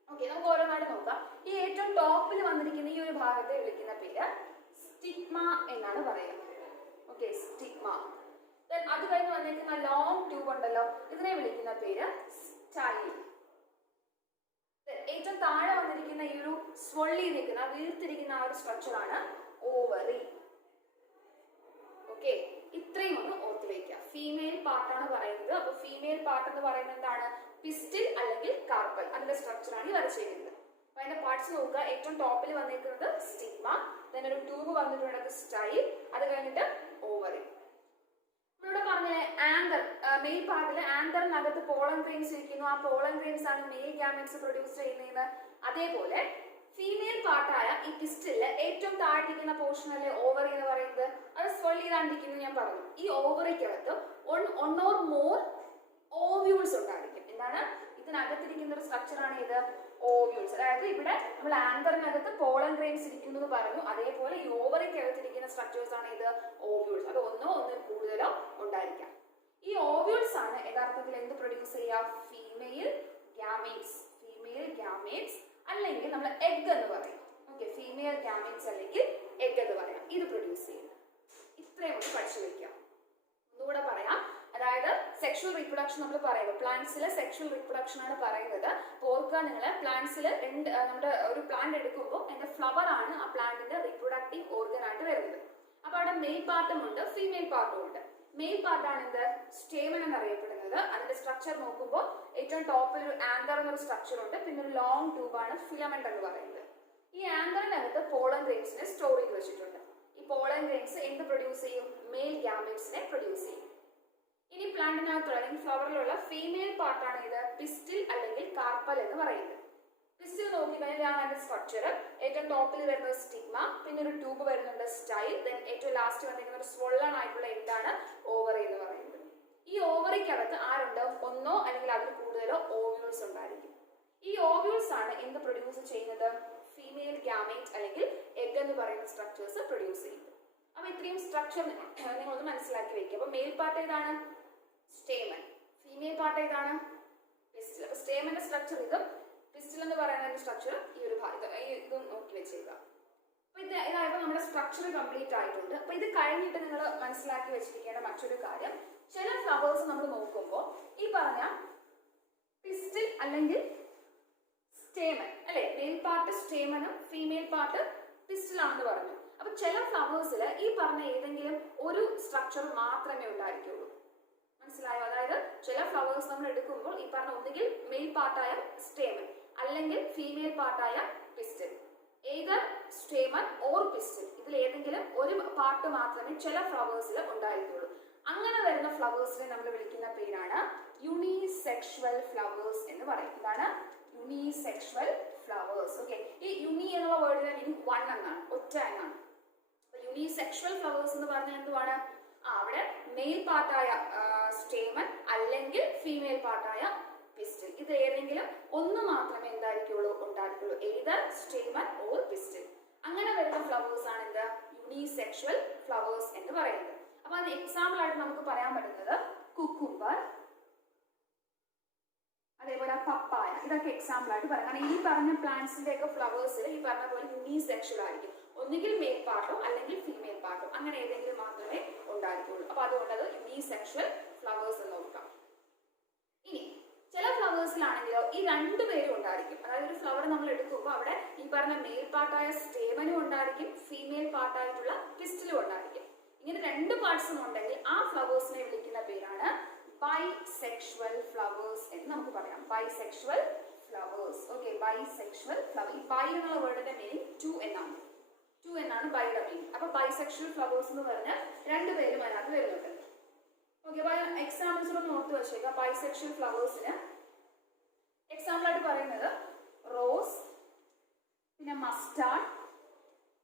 ഓക്കെ, നമുക്ക് ഓരോന്നായിട്ട് നോക്കാം. ഈ ഏറ്റവും ടോപ്പിൽ വന്നിരിക്കുന്ന ഈ ഒരു ഭാഗത്തെ വിളിക്കുന്ന പേര് സ്റ്റിഗ്മ എന്നാണ് പറയുക. Okay, stigma. അത് കഴിഞ്ഞ് വന്നിരിക്കുന്ന ലോങ് ട്യൂബ് ഉണ്ടല്ലോ, ഇതിനെ വിളിക്കുന്ന പേര് സ്റ്റൈൽ. ഏറ്റവും താഴെ വന്നിരിക്കുന്ന ഈ ഒരു സ്വള്ളി നിൽക്കുന്ന വീർത്തിരിക്കുന്ന ആ ഒരു സ്ട്രക്ചർ ആണ് ഓവറി. ഓക്കെ, ഇത്രയും ഒന്ന് ഓർത്ത് വയ്ക്കുക. ഫീമെയിൽ പാർട്ടാണ് പറയുന്നത്. അപ്പൊ ഫീമെയിൽ പാർട്ട് എന്ന് പറയുന്നത് എന്താണ്? പിസ്റ്റിൽ അല്ലെങ്കിൽ കാർപ്പൽ. അതിന്റെ സ്ട്രക്ചർ ആണ് ഈ വരച്ചിരിക്കുന്നത്. അപ്പൊ അതിന്റെ പാർട്സ് നോക്കുക. ഏറ്റവും ടോപ്പിൽ വന്നിരിക്കുന്നത് സ്റ്റിഗ്മ, then ഒരു ട്യൂബ് വന്നിട്ടുള്ളത് സ്റ്റൈൽ, അത് കഴിഞ്ഞിട്ട് ഓവറി. നമ്മളിവിടെ പറഞ്ഞില്ലേ ആന്തർ, മെയിൽ പാർട്ടില് ആന്തറിനകത്ത് പോളൻ ഗ്രെയിൻസ് ഇരിക്കുന്നു. ആ പോളൻ ഗ്രെയിൻസ് ആണ് മെയിൽ ഗാമെറ്റ്സ് പ്രൊഡ്യൂസ് ചെയ്യുന്നത്. അതേപോലെ ഫീമെയിൽ പാർട്ടായ ഈ പിസ്റ്റലില് ഏറ്റവും താഴ്ത്തിരിക്കുന്ന പോർഷൻ അല്ലേ ഓവറി എന്ന് പറയുന്നത്, അത് സ്വെൽ ചെയ്താണ്ടിരിക്കുന്നു ഞാൻ പറഞ്ഞു. ഈ ഓവറിക്കകത്ത് ഒൺ ഓർ മോർ ഓവ്യൂൾസ് ഉണ്ടായിരിക്കും. എന്താണ് ഇതിനകത്തിരിക്കുന്ന ഒരു സ്ട്രക്ചറാണ് ഇത് ഓവ്യൂൾസ്. അതായത് ഇവിടെ നമ്മൾ ആന്തറിനകത്ത് പോളൻ ഗ്രെയിൻസ് ഇരിക്കുന്നു എന്ന് പറഞ്ഞു. അതേപോലെ ഈ ഓവറിക്കകത്തിരിക്കുന്ന സ്ട്രക്ചേഴ്സ് ആണ് ഇത് ഓവ്യൂൾസ്. അത് ഒന്നിൽ കൂടുതലോ ഉണ്ടായിരിക്കാം. ഈ ഓവ്യൂൾസ് ആണ് യഥാർത്ഥത്തിൽ എന്ത് പ്രൊഡ്യൂസ് ചെയ്യുക, ഫീമെയിൽ ഗാമേറ്റ്സ് അല്ലെങ്കിൽ നമ്മൾ എഗ് എന്ന് പറയും. ഓക്കെ, ഫീമെയിൽ ഗാമേറ്റ്സ് അല്ലെങ്കിൽ എഗ് എന്ന് പറയാം. ഇത് പ്രൊഡ്യൂസ് ചെയ്യും. ഇത്രയും കൂടി പഠിച്ചു വെക്കാം. ഒന്നുകൂടെ പറയാം. അതായത് സെക്ഷൽ റീപ്രൊഡക്ഷൻ നമ്മൾ പറയുന്നത് പ്ലാന്റ്സിലെ സെക്ഷൽ റീപ്രൊഡക്ഷൻ ആണ് പറയുന്നത്. ഓർക്കുക നിങ്ങൾ, പ്ലാന്റ്സിൽ നമ്മുടെ ഒരു പ്ലാന്റ് എടുക്കുമ്പോൾ അതിന്റെ ഫ്ലവർ ആണ് ആ പ്ലാന്റിന്റെ റീപ്രൊഡക്റ്റീവ് ഓർഗൻ ആയിട്ട് വരുന്നത്. അപ്പൊ അവിടെ മെയിൽ പാർട്ടും ഉണ്ട്, ഫീമെയിൽ പാർട്ടും ഉണ്ട്. മെയിൽ പാർട്ടാണ് എന്ത് സ്റ്റേമൻ എന്നറിയപ്പെടുന്നത്. അതിന്റെ സ്ട്രക്ചർ നോക്കുമ്പോൾ ഏറ്റവും ടോപ്പിൽ ഒരു ആന്തർ എന്നൊരു സ്ട്രക്ചർ ഉണ്ട്. പിന്നെ ഒരു ലോങ് ട്യൂബാണ് ഫിലമെന്റ് എന്ന് പറയുന്നത്. ഈ ആന്തറിനകത്ത് പോളൻ ഗ്രെയിൻസിനെ സ്റ്റോർ ചെയ്ത് വെച്ചിട്ടുണ്ട്. ഈ പോളൻ ഗ്രെയിൻസ് എന്ത് പ്രൊഡ്യൂസ് ചെയ്യും, മെയിൽ ഗാമെറ്റ്സിനെ പ്രൊഡ്യൂസ് ചെയ്യും. ഇനി പ്ലാന്റിനകത്തുള്ള അല്ലെങ്കിൽ ഫ്ലവറിലുള്ള ഫീമെയിൽ പാർട്ടാണ് ഇത് പിസ്റ്റിൽ അല്ലെങ്കിൽ കാർപ്പൽ എന്ന് പറയുന്നത്. പിസ്റ്റിൽ നോക്കിക്കഴിഞ്ഞാൽ അതിന്റെ സ്ട്രക്ചർ ഏറ്റവും ടോപ്പിൽ വരുന്നത് സ്റ്റിഗ്മ, പിന്നെ ഒരു ട്യൂബ് വരുന്നുണ്ട് സ്റ്റൈൽ, ദെൻ ഏറ്റവും ലാസ്റ്റ് വന്നിരിക്കുന്ന ഒരു സ്വോളൺ ആയിട്ടുള്ള എന്താണ് ഓവറി എന്ന് പറയുന്നത്. ഈ ഓവറിക്കകത്ത് ആരുണ്ട്, ഒന്നോ അല്ലെങ്കിൽ അതിൽ കൂടുതലോ ഓവ്യൂൾസ് ഉണ്ടായിരിക്കും. ഈ ഓവ്യൂൾസ് ആണ് എന്ത് പ്രൊഡ്യൂസ് ചെയ്യുന്നത്, ഫീമെയിൽ ഗാമേറ്റ് അല്ലെങ്കിൽ എഗ് എന്ന് പറയുന്ന സ്ട്രക്ചേഴ്സ് പ്രൊഡ്യൂസ് ചെയ്യുന്നത്. അപ്പൊ ഇത്രയും സ്ട്രക്ചർ നിങ്ങളൊന്ന് മനസ്സിലാക്കി വെക്കുക. അപ്പൊ മെയിൽ പാർട്ട് ഏതാണ്, സ്റ്റേമൻ. ഫീമെയിൽ പാർട്ട് ഏതാണ്, പിസ്റ്റിൽ. അപ്പൊ സ്റ്റേമന്റെ സ്ട്രക്ചർ ഇതും പിസ്റ്റിൽ എന്ന് പറയുന്ന സ്ട്രക്ചർ ഈ ഒരു ഇതും നോക്കി വെച്ചേക്കുക. അപ്പൊ ഇതായപ്പോൾ നമ്മുടെ സ്ട്രക്ചർ കംപ്ലീറ്റ് ആയിട്ടുണ്ട്. അപ്പൊ ഇത് കഴിഞ്ഞിട്ട് നിങ്ങൾ മനസ്സിലാക്കി വെച്ചിരിക്കേണ്ട മറ്റൊരു കാര്യം, ചില ഫ്ലവേഴ്സ് നമ്മൾ നോക്കുമ്പോൾ ഈ പറഞ്ഞ പിസ്റ്റിൽ അല്ലെങ്കിൽ സ്റ്റേമൻ അല്ലെ, മെയിൽ പാർട്ട് സ്റ്റേമനും ഫീമെയിൽ പാർട്ട് പിസ്റ്റിലാണെന്ന് പറഞ്ഞു. അപ്പൊ ചില ഫ്ലവേഴ്സിൽ ഈ പറഞ്ഞ ഏതെങ്കിലും ഒരു സ്ട്രക്ചർ മാത്രമേ ഉണ്ടായിരിക്കുള്ളൂ. മനസ്സിലായോ? അതായത് ചില ഫ്ലവേഴ്സ് നമ്മൾ എടുക്കുമ്പോൾ ഈ പറഞ്ഞ ഒന്നുകിൽ മെയിൽ പാർട്ടായ സ്റ്റേമൻ അല്ലെങ്കിൽ ഫീമെയിൽ പാർട്ടായ pistil, either stamen or pistil, ഇതിൽ ഏതെങ്കിലും ഒരു പാർട്ട് മാത്രമേ ചില ഫ്ലവേഴ്സിൽ ഉണ്ടായിരിക്കുള്ളൂ. അങ്ങനെ വരുന്ന ഫ്ലവേഴ്സിനെ നമ്മൾ വിളിക്കുന്ന പേരാണ് യൂണിസെക്ഷുവൽ ഫ്ലവേഴ്സ് എന്ന് പറയും. എന്താണ് യൂണിസെക്ഷുവൽ ഫ്ലവേഴ്സ്? ഓക്കെ, ഈ യൂണി എന്നുള്ള വേർഡിന്റെ മീനിങ് വൺ എന്നാണ്, ഒറ്റ എന്നാണ്. യൂണിസെക്ഷുവൽ ഫ്ലവേഴ്സ് എന്ന് പറഞ്ഞാൽ എന്തുവാണ്, അവിടെ മെയിൽ പാർട്ടായ സ്റ്റേമൻ അല്ലെങ്കിൽ ഫീമെയിൽ പാർട്ടായ പിസ്റ്റൽ, ഇത് ഏതെങ്കിലും ഒന്ന് മാത്രമേ എന്തായിരിക്കുള്ളൂ ഉണ്ടായിരിക്കുള്ളൂ, ഏതർ സ്റ്റേമൻ ഓർ പിസ്റ്റൽ. അങ്ങനെ വരുന്ന ഫ്ലവേഴ്സ് ആണ് എന്ത് യൂണിസെക്ഷുവൽ ഫ്ലവേഴ്സ് എന്ന് പറയുന്നത്. അപ്പൊ അതിന് എക്സാമ്പിൾ ആയിട്ട് നമുക്ക് പറയാൻ പറ്റുന്നത് കുക്കുംബർ, അതേപോലെ പപ്പായ, ഇതൊക്കെ എക്സാമ്പിൾ ആയിട്ട് പറയാം. കാരണം ഈ പറഞ്ഞ പ്ലാന്റ്സിന്റെ ഒക്കെ ഫ്ലവേഴ്സിൽ ഈ പറഞ്ഞ പോലെ യൂണിസെക്ഷൽ ആയിരിക്കും, ഒന്നുകിൽ മെയിൽ പാർട്ടോ അല്ലെങ്കിൽ ഫീമെയിൽ പാർട്ടോ, അങ്ങനെ ഏതെങ്കിലും മാത്രമേ ഉണ്ടായിരിക്കുള്ളൂ. അപ്പൊ അതുകൊണ്ട് അത് യൂണിസെക്ഷൽ ഫ്ലവേഴ്സ് എന്ന് നോക്കാം. ഇനി ചില ഫ്ലവേഴ്സിലാണെങ്കിലോ ഈ രണ്ടുപേരും ഉണ്ടായിരിക്കും. അതായത് ഒരു ഫ്ലവർ നമ്മൾ എടുക്കുമ്പോൾ അവിടെ ഈ പറഞ്ഞ മെയിൽ പാർട്ടായ സ്റ്റേമനും ഉണ്ടായിരിക്കും, ഫീമെയിൽ പാർട്ടായിട്ടുള്ള പിസ്റ്റലും ഉണ്ടായിരിക്കും. ഇങ്ങനെ രണ്ട് പാർട്സും ഉണ്ടെങ്കിൽ ആ ഫ്ലവേഴ്സിനെ വിളിക്കുന്ന പേരാണ് ബൈസെക്ഷുവൽ ഫ്ലവേഴ്സ് എന്ന് നമുക്ക് പറയാം. Bisexual flowers. Okay, bisexual flower. ഈ ബൈ എന്നുള്ള വേർഡിന്റെ മീനിങ് ടു എന്നാണ്. ടു എന്നാണ് ബൈയുടെ മീനിങ്. അപ്പൊ ബൈസെക്ഷുവൽ ഫ്ലവേഴ്സ് എന്ന് പറഞ്ഞാൽ രണ്ടുപേരും അതിനകത്ത് വരുന്നുണ്ട്. ഓക്കെ, അപ്പൊ എക്സാമ്പിൾസ് ഒന്ന് ഓർത്ത് വെച്ചേക്കാം. ബൈസെക്ഷുവൽ ഫ്ലവേഴ്സിന് എക്സാമ്പിൾ ആയിട്ട് പറയുന്നത് റോസ്, പിന്നെ മസ്റ്റാർഡ്,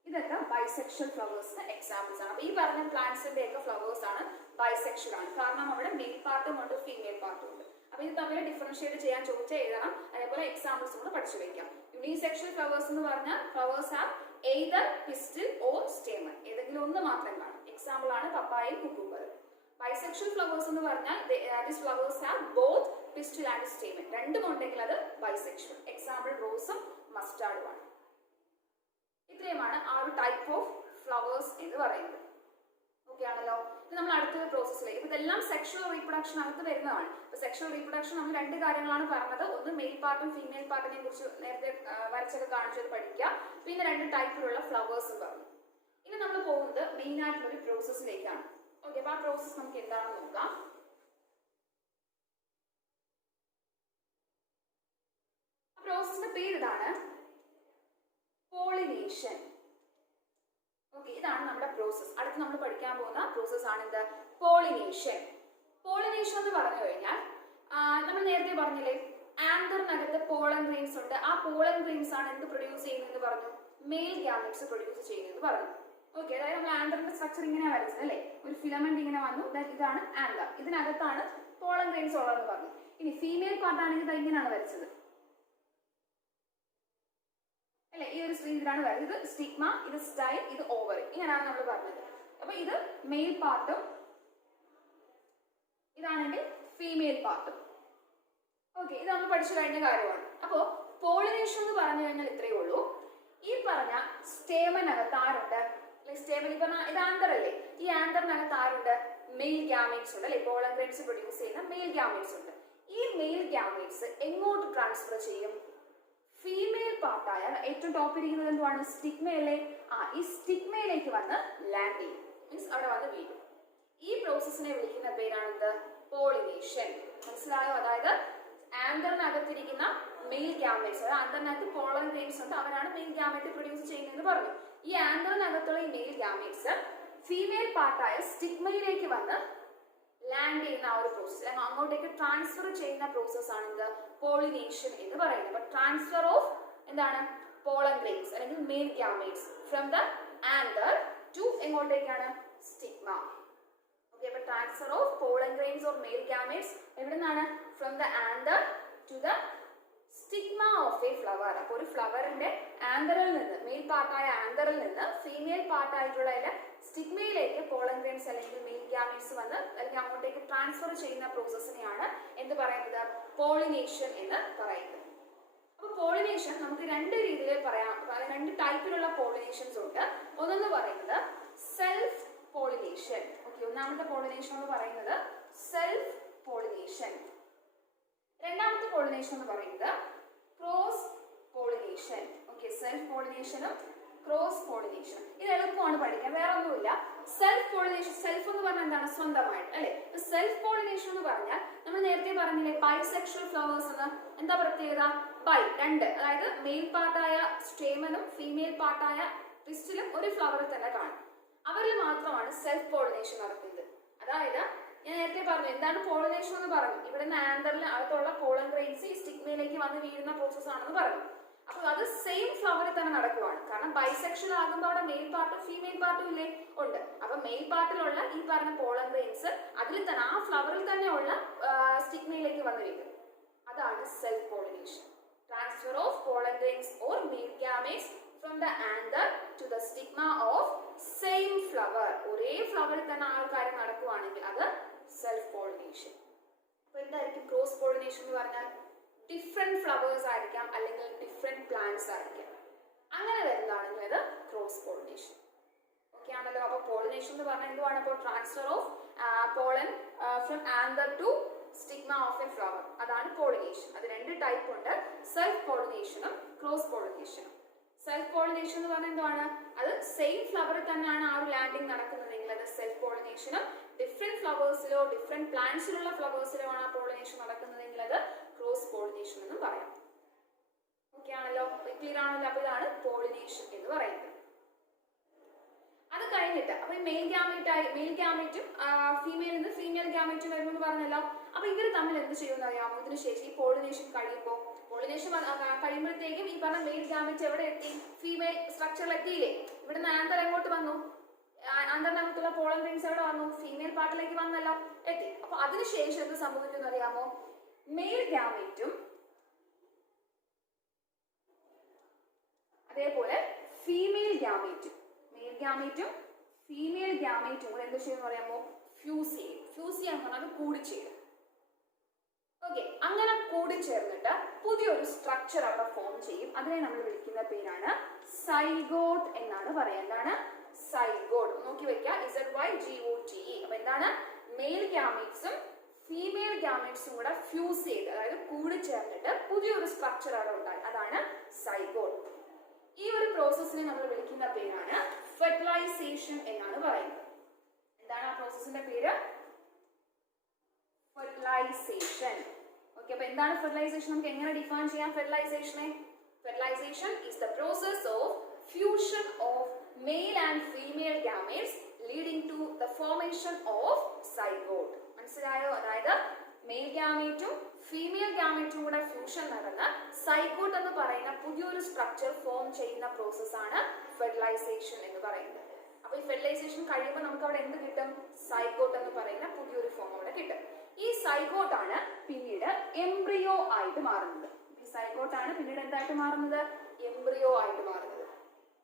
ഇതൊക്കെ ബൈസെക്ഷുവൽ ഫ്ലവേഴ്സിന് എക്സാമ്പിൾസ് ആണ്. അപ്പൊ ഈ പറഞ്ഞ പ്ലാന്റ്സിന്റെ ഒക്കെ ഫ്ലവേഴ്സ് ആണ് ബൈസെക്ഷൽ ആണ്. കാരണം അവിടെ മെയിൽ പാർട്ടും ഉണ്ട്, ഫീമെയിൽ പാർട്ടും ഉണ്ട്. അപ്പൊ ഇത് തമ്മിൽ ഡിഫറൻഷിയേറ്റ് ചെയ്യാൻ ചോദിച്ചാൽ എഴുതണം. അതേപോലെ എക്സാമ്പിൾസ് കൂടെ പഠിച്ചു വെക്കാം. യൂണിസെക്ഷൽ ഫ്ലവേഴ്സ് എന്ന് പറഞ്ഞാൽ flowers have either pistil or stamen, ഏതെങ്കിലും ഒന്ന് മാത്രം കാണും. എക്സാമ്പിൾ ആണ് പപ്പായയും കുക്കുംബറും. ബൈസെക്ഷൽ ഫ്ലവേഴ്സ് എന്ന് പറഞ്ഞാൽ this flowers have both pistil and stamen, രണ്ടും ഉണ്ടെങ്കിൽ അത് ബൈസെക്ഷൽ. എക്സാമ്പിൾ റോസും മസ്റ്റാർഡുമാണ്. ഇത്രയുമാണ് ആ ഒരു ടൈപ്പ് ഓഫ് ഫ്ലവേഴ്സ് എന്ന് പറയുന്നത്. ഓക്കെ ആണല്ലോ. ഇത് നമ്മൾ അടുത്ത പ്രോസസ്സിലേക്ക്, ഇപ്പൊ ഇതെല്ലാം സെക്ഷൽ റീപ്രൊഡക്ഷൻ അകത്ത് വരുന്നതാണ്. ഇപ്പൊ സെക്ഷൽ റീപ്രൊഡക്ഷൻ നമ്മൾ രണ്ട് കാര്യങ്ങളാണ് പറഞ്ഞത്. ഒന്ന് മെയിൽ പാർട്ടും ഫീമെയിൽ പാർട്ടിനെ കുറിച്ച് നേരത്തെ വരച്ചൊക്കെ കാണിച്ചത് പഠിക്കുക. പിന്നെ രണ്ട് ടൈപ്പിലുള്ള ഫ്ലവേഴ്സും പറഞ്ഞു. ഇനി നമ്മൾ പോകുന്നത് മെയിൻ ആയിട്ടുള്ള ഒരു പ്രോസസ്സിലേക്കാണ്. ഓക്കെ, അപ്പൊ ആ പ്രോസസ് നമുക്ക് എന്താണെന്ന് നോക്കാം. ആ പ്രോസസ്സിന്റെ പേര് ഇതാണ്, പോളിനേഷൻ. ഓക്കെ, ഇതാണ് നമ്മുടെ പ്രോസസ്. അടുത്ത് നമ്മൾ പഠിക്കാൻ പോകുന്ന പ്രോസസ് ആണ് എന്ത്, പോളിനേഷൻ. പോളിനേഷൻ എന്ന് പറഞ്ഞു കഴിഞ്ഞാൽ നമ്മൾ നേരത്തെ പറഞ്ഞില്ലേ ആന്തറിനകത്ത് പോളൻ ഗ്രെയിൻസ് ഉണ്ട്. ആ പോളൻ ഗ്രെയിൻസ് ആണ് എന്ത് പ്രൊഡ്യൂസ് ചെയ്യുന്നതെന്ന് പറഞ്ഞു, മെയിൽ ഗ്യാമെറ്റ്സ് പ്രൊഡ്യൂസ് ചെയ്യുന്നത് പറഞ്ഞു. ഓക്കെ, അതായത് നമ്മൾ ആന്തറിന്റെ സ്ട്രക്ചർ ഇങ്ങനെ വരച്ചത് അല്ലേ, ഒരു ഫിലമെന്റ് ഇങ്ങനെ വന്നു, ഇതാണ് ആന്തർ, ഇതിനകത്താണ് പോളൻ ഗ്രെയിൻസ് ഉള്ളതെന്ന് പറഞ്ഞു. ഇനി ഫീമെയിൽ പാർട്ട് ആണെങ്കിൽ ഇങ്ങനെയാണ് വരച്ചത് അല്ലെ, ഈ ഒരു രീതിയിലാണ് വരച്ചത്. ഇത് സ്റ്റിഗ്മ, ഇത് സ്റ്റൈൽ, ഇത് ഓവറി, ഇങ്ങനെയാണ് നമ്മൾ പറഞ്ഞത്. അപ്പൊ ഇത് മെയിൽ പാർട്ടും ഇതാണെങ്കിൽ ഫീമെയിൽ പാർട്ടും. ഓക്കെ, ഇത് നമ്മൾ പഠിച്ചു കഴിഞ്ഞ കാര്യമാണ്. അപ്പോ പോളിനേഷൻ എന്ന് പറഞ്ഞു കഴിഞ്ഞാൽ ഇത്രയേ ഉള്ളൂ. ഈ പറഞ്ഞ സ്റ്റേമനകത്ത് ആരുണ്ട്, സ്റ്റേമൻ ഈ പറഞ്ഞ ഇത് ആന്തർ അല്ലേ, ഈ ആന്തറിനകത്ത് ആരുണ്ട്, മെയിൽ ഗ്യാമേറ്റ്സ് ഉണ്ട് അല്ലെ, പോളൻ ഗ്രെയിൻസ് പ്രൊഡ്യൂസ് ചെയ്യുന്ന മെയിൽ ഗ്യാമേറ്റ്സ് ഉണ്ട്. ഈ മെയിൽ ഗ്യാമേറ്റ്സ് എങ്ങോട്ട് ട്രാൻസ്ഫർ ചെയ്യും, ഫീമെയിൽ പാർട്ടായ ഏറ്റവും ടോപ്പ് ഇരിക്കുന്നത് എന്തുവാണ്, സ്റ്റിഗ്മയല്ലേ, ഈ സ്റ്റിഗ്മയിലേക്ക് വന്ന് ലാൻഡ് ചെയ്യും, മീൻസ് അവിടെ വന്ന് വീഴും. ഈ പ്രോസസ്സിനെ വിളിക്കുന്ന പേരാണ് എന്ത്, പോളിനേഷൻ. മനസ്സിലായോ? അതായത് ആന്തറിനകത്തിരിക്കുന്ന മെയിൽ ഗ്യാമേറ്റ്സ്, അതായത് ആന്തറിനകത്ത് പോളൻ ഗ്രെയിൻസ് ഉണ്ട്, അവരാണ് മെയിൽ ഗ്യാമേറ്റ് പ്രൊഡ്യൂസ് ചെയ്യുന്നതെന്ന് പറഞ്ഞു. ഈ ആന്തറിനകത്തുള്ള ഈ മെയിൽ ഗ്യാമേറ്റ്സ് ഫീമെയിൽ പാർട്ടായ സ്റ്റിഗ്മയിലേക്ക് വന്ന് ലാൻഡ് ചെയ്യുന്ന ആ ഒരു പ്രോസസ്, അല്ലെങ്കിൽ അങ്ങോട്ടേക്ക് ട്രാൻസ്ഫർ ചെയ്യുന്ന പ്രോസസ് ആണ് ഇത് പോളിനേഷൻ എന്ന് പറയുന്നത്. അപ്പൊ ട്രാൻസ്ഫർ ഓഫ് എന്താണ്, പോളൻ ഗ്രെയിൻസ് അല്ലെങ്കിൽ male gametes from the anther to എങ്ങോട്ടേക്കാണ്, സ്റ്റിഗ്മ. ഓക്കെ, അപ്പൊ transfer of pollen grains or male gametes എവിടെ നിന്നാണ്, from the anther to the stigma of a flower. അപ്പൊ ഒരു ഫ്ലവറിന്റെ ആന്തറിൽ നിന്ന്, മെയിൽ പാർട്ടായ ആന്തറിൽ നിന്ന് ഫീമെയിൽ പാർട്ടായിട്ടുള്ള സ്റ്റിഗ്മയിലേക്ക് പോളൻ ഗ്രെയിൻസ് അല്ലെങ്കിൽ മെയിൽ ഗ്യാമേറ്റ്സ് വന്ന് അല്ലെങ്കിൽ അങ്ങോട്ടേക്ക് ട്രാൻസ്ഫർ ചെയ്യുന്ന പ്രോസസ്സിനെയാണ് എന്ത് പറയുന്നത്, പോളിനേഷൻ എന്ന് പറയുന്നത്. അപ്പൊ പോളിനേഷൻ നമുക്ക് രണ്ട് രീതിയിൽ പറയാം, രണ്ട് ടൈപ്പിലുള്ള പോളിനേഷൻസ് ഉണ്ട്. ഒന്നെന്ന് പറയുന്നത് സെൽഫ് പോളിനേഷൻ. ഓക്കെ, ഒന്നാമത്തെ പോളിനേഷൻ എന്ന് പറയുന്നത് സെൽഫ് പോളിനേഷൻ. രണ്ടാമത്തെ പോളിനേഷൻ എന്ന് പറയുന്നത് ക്രോസ് പോളിനേഷൻ. ഓക്കെ, സെൽഫ് പോളിനേഷനും ക്രോസ് പോളിനേഷൻ. ഇത് എളുപ്പമാണ് പഠിക്കാൻ, വേറെ ഒന്നുമില്ല. സെൽഫ് പോളിനേഷൻ, സെൽഫ് എന്ന് പറഞ്ഞാൽ എന്താണ്, സ്വന്തമായിട്ട് അല്ലെ. സെൽഫ് പോളിനേഷൻ എന്ന് പറഞ്ഞാൽ നമ്മൾ നേരത്തെ പറഞ്ഞില്ലേ ബൈസെക്ഷൽ ഫ്ലവേഴ്സ് എന്ന്, എന്താ പ്രത്യേകത, ബൈ രണ്ട്, അതായത് മെയിൽ പാർട്ടായ സ്റ്റേമനും ഫീമെയിൽ പാർട്ടായ പിസ്റ്റിലും ഒരു ഫ്ലവറിൽ തന്നെ കാണും. അവരിൽ മാത്രമാണ് സെൽഫ് പോളിനേഷൻ നടക്കുന്നത്. അതായത് ഞാൻ നേരത്തെ പറഞ്ഞു എന്താണ് പോളിനേഷൻ എന്ന് പറഞ്ഞു, ഇവിടെ നിന്ന് ആന്തറിൽ അകത്തുള്ള പോളൻ ഗ്രെയിൻസ് ഈ സ്റ്റിഗ്മയിലേക്ക് വന്ന് വീഴുന്ന പ്രോസസ് ആണെന്ന് പറഞ്ഞു. അപ്പൊ അത് സെയിം ഫ്ലവറിൽ തന്നെ നടക്കുവാണ്. കാരണം ബൈസെക്ഷൽ ആകുമ്പോൾ അവിടെ മെയിൽ പാർട്ടും ഫീമെയിൽ പാർട്ടും ഇല്ലേ, ഉണ്ട്. അപ്പൊ മെയിൽ പാർട്ടിലുള്ള ഈ പറഞ്ഞ പോളൻ ഗ്രെയിൻസ് അതിൽ തന്നെ ആ ഫ്ലവറിൽ തന്നെ ഉള്ള സ്റ്റിഗ്മയിലേക്ക് വന്ന് വീഴും. അതാണ് self pollination. Transfer of pollen grains or male gametes from the anther to the stigma of same flower. ഒരേ ഫ്ലവറിൽ തന്നെ ആ ഒരു കാര്യം നടക്കുവാണെങ്കിൽ അത് സെൽഫ് പോളിനേഷൻ. അപ്പൊ എന്തായിരിക്കും ക്രോസ് പോളിനേഷൻ എന്ന് പറഞ്ഞാൽ, ഡിഫറെന്റ് ഫ്ലവേഴ്സ് ആയിരിക്കാം അല്ലെങ്കിൽ ഡിഫറെന്റ് പ്ലാന്റ്സ് ആയിരിക്കാം, അങ്ങനെ വരുന്നതാണെങ്കിൽ അത് ക്രോസ് പോളിനേഷൻ. ഓക്കെ ആണല്ലോ. അപ്പൊ പോളിനേഷൻ എന്ന് പറഞ്ഞാൽ എന്തുവാണ്, അപ്പോൾ transfer of pollen from anther to stigma of a flower, അതാണ് പോളിനേഷൻ. അത് രണ്ട് ടൈപ്പ് ഉണ്ട്, സെൽഫ് പോളിനേഷനും ക്രോസ് പോളിനേഷനും. സെൽഫ് പോളിനേഷൻ എന്ന് പറഞ്ഞാൽ എന്താണ്, അത് സെയിം ഫ്ലവറിൽ തന്നെയാണ് ആ ഒരു ലാൻഡിങ് നടക്കുന്നതെങ്കിൽ അത് സെൽഫ് പോളിനേഷനും, ഡിഫറെന്റ് ഫ്ലവേഴ്സിലോ ഡിഫറെന്റ് പ്ലാന്റ്സിലുള്ള ഫ്ലവേഴ്സിലോ ആണ് ആ പോളിനേഷൻ നടക്കുന്നതെങ്കിൽ അത് ക്രോസ് പോളിനേഷൻ എന്ന് പറയാം. ഓക്കെ ആണല്ലോ, ക്ലിയർ ആണല്ലോ. അപ്പൊ ഇതാണ് പോളിനേഷൻ എന്ന് പറയുന്നത്. അത് കഴിഞ്ഞിട്ട് അപ്പൊ ഈ മെയിൽ ഗാമേറ്റും ഫീമെയിൽ നിന്ന് ഫീമെയിൽ ഗാമേറ്റും വരുമെന്ന് പറഞ്ഞല്ലോ. അപ്പൊ ഇവർ തമ്മിൽ എന്ത് ചെയ്യുമെന്ന് അറിയാമോ, ഇതിന് ശേഷം ഈ പോളിനേഷൻ കഴിയുമ്പോൾ, പോളിനേഷൻ കഴിയുമ്പോഴത്തേക്കും ഈ പറഞ്ഞ മെയിൽ ഗാമേറ്റ് എവിടെ എത്തി, ഫീമെയിൽ സ്ട്രക്ചറിൽ എത്തിയില്ലേ. ഇവിടുന്ന് ആന്തർ എങ്ങോട്ട് വന്നു, ആന്തറിനകത്തുള്ള പോളൻ ഗ്രെയിൻസ് എവിടെ വന്നു, ഫീമെയിൽ പാർട്ടിലേക്ക് വന്നല്ലോ, എത്തി. അപ്പൊ അതിനുശേഷം എന്ത് സംഭവിക്കുന്നു അറിയാമോ, മെയിൽ ഗാമേറ്റും അതേപോലെ ഫീമെയിൽ ഗാമേറ്റും, മെയിൽ ഗാമേറ്റും ഫീമെയിൽ ഗാമേറ്റും കൂടെ എന്ത് ചെയ്യുമെന്ന് പറയാമോ, ഫ്യൂസ് ചെയ്യും. ഫ്യൂസ് ചെയ്യാൻ പറഞ്ഞാൽ അത് കൂടിച്ചേരും. ഓക്കെ, അങ്ങനെ കൂടിച്ചേർന്നിട്ട് പുതിയൊരു സ്ട്രക്ചർ അവിടെ ഫോം ചെയ്യും. അതിനെ നമ്മൾ വിളിക്കുന്ന പേരാണ് സൈഗോട്ട് എന്നാണ് പറയുക. എന്താണ് സൈഗോട്ട്, നോക്കി വെക്കുക, ZYGOTE. അപ്പൊ എന്താണ്, മെയിൽ ഗാമേറ്റ്സും ഫീമെയിൽ ഗാമേറ്റ്സും കൂടെ ഫ്യൂസ് ചെയ്ത്, അതായത് കൂടിച്ചേർന്നിട്ട് പുതിയൊരു സ്ട്രക്ചർ അവിടെ ഉണ്ടായി, അതാണ് സൈഗോട്ട്. ഈ ഒരു പ്രോസസ്സിനെ നമ്മൾ വിളിക്കുന്ന പേരാണ് ഫെർട്ടിലൈസേഷൻ എന്നാണ് പറയുന്നത്. എന്താണ് ആ പ്രോസസ്സിന്റെ പേര്, ഫെർട്ടിലൈസേഷൻ. ഓക്കെ, അപ്പൊ എന്താണ് ഫെർട്ടിലൈസേഷൻ, നമുക്ക് എങ്ങനെ ഡിഫൈൻ ചെയ്യാം ഫെർട്ടിലൈസേഷനെ. Fertilization is the process of fusion of male and female gametes leading to the formation of zygote. മനസ്സിലായോ? അതായത് മെയിൽ ഗ്യാമേറ്റും ഫീമെയിൽ ഗ്യാമേറ്റും കൂടെ ഫ്യൂഷൻ നടന്ന് സൈഗോട്ട് എന്ന് പറയുന്ന പുതിയൊരു സ്ട്രക്ചർ ഫോം ചെയ്യുന്ന പ്രോസസ്സാണ് ഫെർട്ടിലൈസേഷൻ എന്ന് പറയുന്നത്. അപ്പൊ ഈ ഫെർട്ടിലൈസേഷൻ കഴിയുമ്പോൾ നമുക്ക് അവിടെ എന്ത് കിട്ടും? സൈഗോട്ട് എന്ന് പറയുന്ന പുതിയൊരു ഫോം അവിടെ കിട്ടും. ഈ സൈഗോട്ടാണ് പിന്നീട് എംബ്രിയോ ആയിട്ട് മാറുന്നത്. ഈ സൈഗോട്ടാണ് പിന്നീട് എന്തായിട്ട് മാറുന്നത്? എംബ്രിയോ ആയിട്ട് മാറുന്നത്.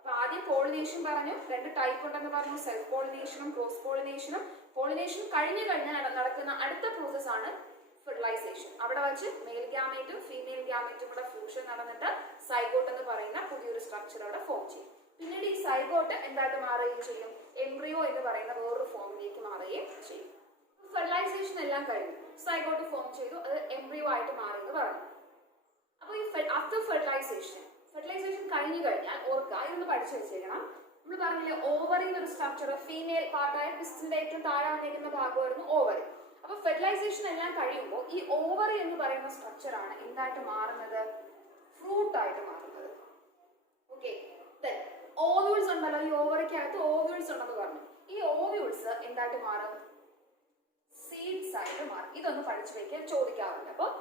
അപ്പൊ ആദ്യം പോളിനേഷൻ പറഞ്ഞു, 2 ടൈപ്പ് ഉണ്ടെന്ന് പറഞ്ഞു, സെൽഫ് പോളിനേഷനും ക്രോസ് പോളിനേഷനും. പോളിനേഷൻ കഴിഞ്ഞു കഴിഞ്ഞാൽ നടക്കുന്ന അടുത്ത പ്രോസസ് ആണ് ഫെർട്ടിലൈസേഷൻ. അവിടെ വെച്ച് മെയിൽ ഗ്യാമേറ്റും ഫീമെയിൽ ഗ്യാമേറ്റും കൂടെ ഫ്യൂഷൻ നടന്നിട്ട് സൈഗോട്ട് എന്ന് പറയുന്ന പുതിയൊരു സ്ട്രക്ചർ അവിടെ ഫോം ചെയ്യും. പിന്നീട് ഈ സൈഗോട്ട് എന്തായിട്ട് മാറുകയും ചെയ്യും? എംബ്രിയോ എന്ന് പറയുന്ന വേറൊരു ഫോമിലേക്ക് മാറുകയും ചെയ്യും. ഫെർട്ടിലൈസേഷൻ എല്ലാം കഴിഞ്ഞു, സൈഗോട്ട് ഫോം ചെയ്തു, അത് എംബ്രിയോ ആയിട്ട് മാറിയെന്ന് പറഞ്ഞു. അപ്പോൾ ഈ ആഫ്റ്റർ ഫെർട്ടിലൈസേഷൻ കഴിഞ്ഞു കഴിഞ്ഞാൽ ഓർക്കുക, ഇതൊന്ന് പഠിച്ചു വെച്ചേക്കണം. നമ്മൾ പറഞ്ഞില്ലേ ഓവറി എന്നൊരു സ്ട്രക്ചർ, ഫീമെയിൽ പാർട്ടായ പിസ്റ്റിന്റെ ഏറ്റവും താഴെ വന്നിരിക്കുന്ന ഭാഗമായിരുന്നു ഓവറി. അപ്പൊ ഫെർട്ടിലൈസേഷൻ എല്ലാം കഴിയുമ്പോൾ ഈ ഓവറി എന്ന് പറയുന്ന സ്ട്രക്ചർ ആണ് എന്തായിട്ട് മാറുന്നത്? ഫ്രൂട്ട് ആയിട്ട് മാറുന്നത്. ഓക്കെ, ഓവ്യൂൾസ് ഉണ്ടല്ലോ, ഈ ഓവറിക്കകത്ത് ഓവ്യൂൾസ് ഉണ്ടെന്ന് പറഞ്ഞു. ഈ ഓവ്യൂൾസ് എന്തായിട്ട് മാറും? സീഡ്സ് ആയിട്ട് മാറും. ഇതൊന്ന് പഠിച്ചു വെക്കാൻ ചോദിക്കാറുണ്ട്. അപ്പോൾ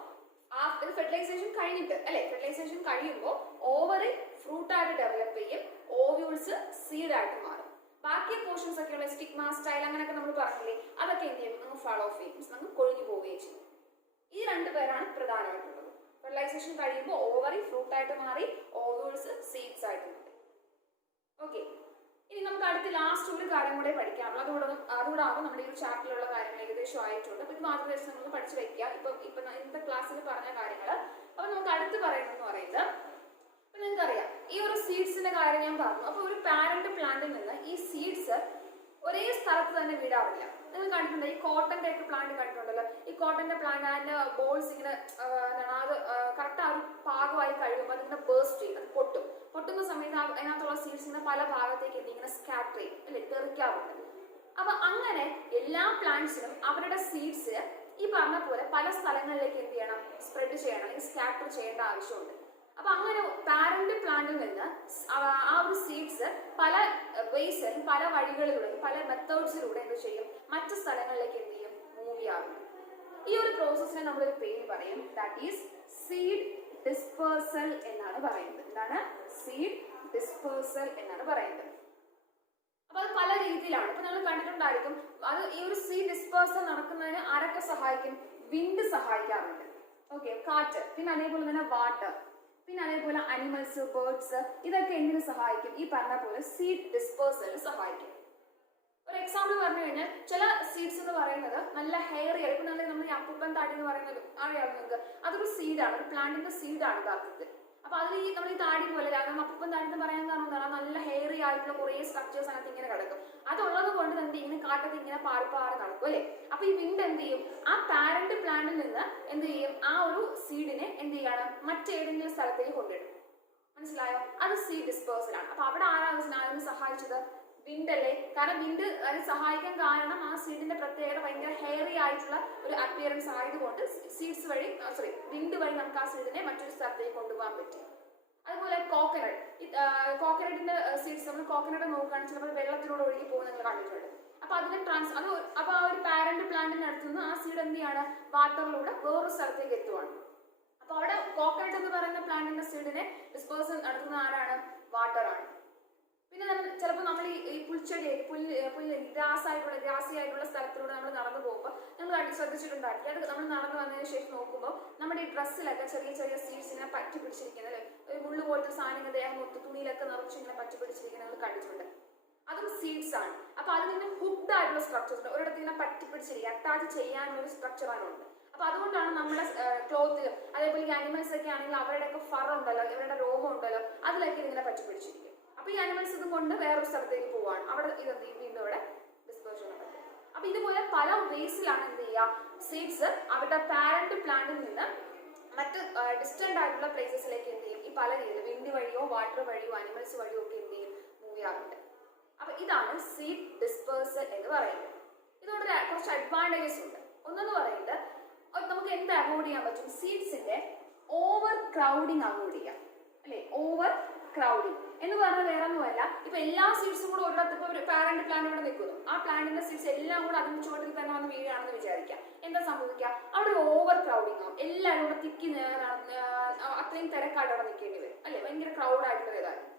ഇത് ഫെർട്ടിലൈസേഷൻ കഴിഞ്ഞിട്ട് അല്ലെ, ഫെർട്ടിലൈസേഷൻ കഴിയുമ്പോൾ ഓവറി ഫ്രൂട്ട് ആയിട്ട് ഡെവലപ്പ് ചെയ്യും, ഓവ്യൂൾസ് സീഡ് ആയിട്ട് മാറും. ബാക്കി പോർഷൻസ് ഒക്കെയുള്ള സ്റ്റിഗ്മ, സ്റ്റൈൽ അങ്ങനെയൊക്കെ നമ്മൾ പറഞ്ഞില്ലേ, അതൊക്കെ എന്ത് ചെയ്യും? നമുക്ക് ഫാൾ ഓഫ് ചെയ്യും, നമുക്ക് കൊഴിഞ്ഞു പോവുകയും ചെയ്യും. ഈ 2 പേരാണ് പ്രധാനമായിട്ടുള്ളത്. ഫെർട്ടിലൈസേഷൻ കഴിയുമ്പോൾ ഓവറി ഫ്രൂട്ട് ആയിട്ട് മാറി, ഓവ്യൂൾസ് സീഡ്സ് ആയിട്ട് മാറി. ഓക്കെ, ഇനി നമുക്ക് അടുത്ത ലാസ്റ്റ് ഒരു കാര്യം കൂടെ പഠിക്കാനുള്ളത്. അതുകൂടാകുമ്പോൾ നമ്മുടെ ഈ ഒരു ചാപ്റ്ററിലുള്ള കാര്യങ്ങൾ ഏകദേശം ആയിട്ടുണ്ട്. അപ്പൊ ഇത് മാത്രം ദിവസം നമ്മൾ പഠിച്ചു വെക്കുക. ഇപ്പൊ ഇന്നത്തെ ക്ലാസ്സിൽ പറഞ്ഞ കാര്യങ്ങൾ. അപ്പൊ നമുക്ക് അടുത്ത് പറയുന്നതെന്ന് പറയുന്നത്, അപ്പൊ നിങ്ങൾക്കറിയാം ഈ ഒരു സീഡ്സിന്റെ കാര്യം ഞാൻ പറഞ്ഞു. അപ്പൊ ഒരു പാരന്റ് പ്ലാന്റിൽ നിന്ന് ഈ സീഡ്സ് ഒരേ സ്ഥലത്ത് തന്നെ വീഴാറില്ല. നിങ്ങൾ കണ്ടിട്ടുണ്ട്, ഈ കോട്ടന്റെ ഒക്കെ പ്ലാന്റ് കണ്ടിട്ടുണ്ടല്ലോ. ഈ കോട്ടന്റെ പ്ലാന്റ് അതിന്റെ ബോൾസ് ഇങ്ങനെ എന്താണ്, അത് കറക്റ്റ് ആ ഒരു പാകമായി കഴിയുമ്പോൾ അതിങ്ങനെ ബേസ്റ്റ് ചെയ്യും, അത് പൊട്ടുന്ന സമയത്ത് അതിനകത്തുള്ള സീഡ്സ് ഇങ്ങനെ പല ഭാഗത്തേക്ക് ഇങ്ങനെ സ്കാറ്റർ ചെയ്യും അല്ലെ, തെറിക്കാറുണ്ട്. അപ്പൊ അങ്ങനെ എല്ലാ പ്ലാന്റ്സിനും അവരുടെ സീഡ്സ് ഈ പറഞ്ഞ പോലെ പല സ്ഥലങ്ങളിലേക്ക് എന്ത് ചെയ്യണം? സ്പ്രെഡ് ചെയ്യണം, അല്ലെങ്കിൽ സ്കാറ്റർ ചെയ്യേണ്ട ആവശ്യമുണ്ട്. അപ്പൊ അങ്ങനെ പാരന്റ് പ്ലാന്റിൽ നിന്ന് ആ ഒരു സീഡ്സ് പല വേസിലും പല വഴികളിലൂടെ പല മെത്തേഡ്സിലൂടെ എന്ത് ചെയ്യും? മറ്റു സ്ഥലങ്ങളിലേക്ക് എന്ത് ചെയ്യും? മൂവ് ചെയ്യാറുണ്ട്. ഈ ഒരു പ്രോസസ്സിനെ നമ്മളൊരു പേര് പറയും, ദാറ്റ് ഈസ് സീഡ് ഡിസ്പേഴ്സൽ എന്നാണ് പറയുന്നത്. എന്താണ്? സീഡ് ഡിസ്പേഴ്സൽ എന്നാണ് പറയുന്നത്. അപ്പൊ അത് പല രീതിയിലാണ്. ഇപ്പൊ നിങ്ങൾ കണ്ടിട്ടുണ്ടായിരിക്കും, അത് ഈ ഒരു സീഡ് ഡിസ്പേഴ്സൽ നടക്കുന്നതിന് ആരൊക്കെ സഹായിക്കും? വിൻഡ് സഹായിക്കാറുണ്ട്. ഓക്കെ, കാറ്റ്, പിന്നെ അതേപോലെ തന്നെ വാട്ടർ, പിന്നെ അതേപോലെ അനിമൽസ്, ബേർഡ്സ്, ഇതൊക്കെ എന്തിനു സഹായിക്കും? ഈ പറഞ്ഞ പോലെ സീഡ് ഡിസ്പേഴ്സലിന് സഹായിക്കും. ഒരു എക്സാമ്പിൾ പറഞ്ഞു കഴിഞ്ഞാൽ, ചില സീഡ്സ് എന്ന് പറയുന്നത് നല്ല ഹെയർ, ഇപ്പൊ നമ്മൾ ഈ അപ്പൂപ്പൻ താടി എന്ന് പറയുന്നത് അറിയാം നിങ്ങൾക്ക്, അതൊരു സീഡാണ്, ഒരു പ്ലാന്റിന്റെ സീഡാണ് യഥാർത്ഥത്തിൽ. അപ്പൊ അതിൽ ഈ നമ്മൾ ഈ താടി പോലെ അപ്പൂപ്പൻ താടി എന്ന് പറയാൻ കാരണം എന്താണ്? നല്ല ഹെയറി ആയിട്ടുള്ള കുറെ സ്ട്രക്ചേഴ്സ് അതിനകത്ത് ഇങ്ങനെ കിടക്കും. അതുള്ളത് കൊണ്ട് തന്നെ ഇങ്ങനെ കാട്ടത്ത് ഇങ്ങനെ പാറി നടക്കും അല്ലെ. അപ്പൊ ഈ വിൻഡ് എന്ത് ചെയ്യും? ആ പാരന്റ് പ്ലാന്റിൽ നിന്ന് എന്ത് ചെയ്യും? ആ ഒരു സീഡിനെ എന്ത് ചെയ്യാണ്? മറ്റേതെങ്കിലും സ്ഥലത്തേക്ക് കൊണ്ടിടും. മനസ്സിലായോ? അത് സീഡ് ഡിസ്പേഴ്സൽ ആണ്. അപ്പൊ അവിടെ ആരാണ് സഹായിച്ചത്? വിൻഡ് അല്ലേ. കാരണം വിൻഡ് അതിന് സഹായിക്കാൻ കാരണം ആ സീഡിന്റെ പ്രത്യേകത ഭയങ്കര ഹെയറി ആയിട്ടുള്ള ഒരു അപ്പിയറൻസ് ആയതുകൊണ്ട് സീഡ്സ് വഴി വിൻഡ് വഴി നമുക്ക് ആ സീഡിനെ മറ്റൊരു സ്ഥലത്തേക്ക് കൊണ്ടുപോകാൻ പറ്റും. അതുപോലെ കോക്കനട്ടിന്റെ സീഡ്സ്, നമ്മൾ കോക്കനട്ട് നോക്കുകയാണെങ്കിൽ ചിലപ്പോൾ വെള്ളത്തിലൂടെ ഒഴുകി പോകുന്ന നിങ്ങൾ കണ്ടിട്ടുണ്ട്. അപ്പൊ അതിന്റെ അപ്പൊ ആ ഒരു പാരന്റ് പ്ലാന്റിന് അടുത്ത് നിന്ന് ആ സീഡ് എന്ത് ചെയ്യാണ്? വാട്ടറിലൂടെ വേറൊരു സ്ഥലത്തേക്ക് എത്തുവാണ്. അപ്പൊ അവിടെ കോക്കനട്ട് എന്ന് പറയുന്ന പ്ലാന്റിന്റെ സീഡിനെ ഡിസ്പേഴ്സൽ നടത്തുന്ന ആരാണ്? വാട്ടർ ആണ്. പിന്നെ ചിലപ്പോൾ നമ്മൾ ഈ പുൽച്ചെടി, ഗ്രാസി ആയിട്ടുള്ള സ്ഥലത്തിലൂടെ നമ്മൾ നടന്നു പോകുമ്പോൾ നമ്മൾ ശ്രദ്ധിച്ചിട്ടുണ്ടാക്കി, അത് നമ്മൾ നടന്നു വന്നതിന് ശേഷം നോക്കുമ്പോൾ നമ്മുടെ ഈ ഡ്രസ്സിലൊക്കെ ചെറിയ ചെറിയ സീഡ്സ് ഇങ്ങനെ പറ്റി പിടിച്ചിരിക്കുന്നത്, ഒരു മുള്ളു പോലത്തെ സാധനം ദേഹം മൊത്തം തുണിയിലൊക്കെ നിറച്ച് ഇങ്ങനെ പറ്റി പിടിച്ചിരിക്കുന്നത് നമ്മൾ കണ്ടിട്ടുണ്ട്. അതും സീഡ്സ് ആണ്. അപ്പൊ അതിന് ഹുഡ് ആയിട്ടുള്ള സ്ട്രക്ചേഴ്സ് ഉണ്ട്, ഒരിടത്ത് ഇങ്ങനെ പറ്റി പിടിച്ചിരിക്കുക, അറ്റാച്ച് ചെയ്യാനുള്ള ഒരു സ്ട്രക്ചറാണുണ്ട്. അപ്പൊ അതുകൊണ്ടാണ് നമ്മുടെ ക്ലോത്തിലും അതേപോലെ ഈ അനിമൽസ് ഒക്കെ ആണെങ്കിൽ അവരുടെയൊക്കെ ഫർ ഉണ്ടല്ലോ, ഇവരുടെ രോമം ഉണ്ടല്ലോ, അതിലൊക്കെ ഇതിങ്ങനെ പറ്റി പിടിച്ചിരിക്കും. അപ്പൊ ഈ അനിമൽസ് ഇതും കൊണ്ട് വേറൊരു സ്ഥലത്തേക്ക് പോവാണ്, അവിടെ ഇതെന്ത് ചെയ്യും? വീണ്ടും ഇവിടെ ഡിസ്പേഴ്സൽ നടക്കും. അപ്പൊ ഇതുപോലെ പല വേസിലാണ് എന്ത് ചെയ്യുക? സീഡ്സ് അവരുടെ പാരന്റ് പ്ലാന്റിൽ നിന്ന് മറ്റ് ഡിസ്റ്റന്റ് ആയിട്ടുള്ള പ്ലേസസിലേക്ക് എന്ത് ചെയ്യും? ഈ പല രീതിയിൽ വിൻഡ് വഴിയോ വാട്ടർ വഴിയോ അനിമൽസ് വഴിയോ ഒക്കെ എന്ത് ചെയ്യും? മൂവ് ചെയ്യാറുണ്ട്. അപ്പൊ ഇതാണ് സീഡ് ഡിസ്പേഴ്സൽ എന്ന് പറയുന്നത്. ഇതുകൊണ്ട് കുറച്ച് അഡ്വാൻറ്റേജസ് ഉണ്ട്. ഒന്നെന്ന് പറയുന്നത് നമുക്ക് എന്ത് അവോയ്ഡ് ചെയ്യാൻ പറ്റും? സീഡ്സിന്റെ ഓവർ ക്രൗഡിങ് അവോയ്ഡ് ചെയ്യാം അല്ലെ. ഓവർ ക്രൗഡിങ് എന്ന് പറഞ്ഞാൽ വേറെ ഒന്നുമല്ല, ഇപ്പൊ എല്ലാ സീഡ്സും കൂടെ ഒരിടത്ത് ഇപ്പൊ ഒരു പാരന്റ് പ്ലാന്റ് ഇവിടെ നിൽക്കുന്നു, ആ പ്ലാന്റിന്റെ സീഡ്സ് എല്ലാം കൂടെ അതിന്റെ ചുവട്ടിൽ തന്നെ വന്ന് വീഴുകയാണെന്ന് വിചാരിക്കാം. എന്താ സംഭവിക്കുക? അവിടെ ഓവർ ക്രൗഡിങ് ആവും, എല്ലാവരും കൂടെ തിക്കി അത്രയും തിരക്കായിട്ട് അവിടെ നിൽക്കേണ്ടി വരും അല്ലെ, ഭയങ്കര ക്രൗഡ് ആയിട്ടുള്ള ഇതായിരുന്നു.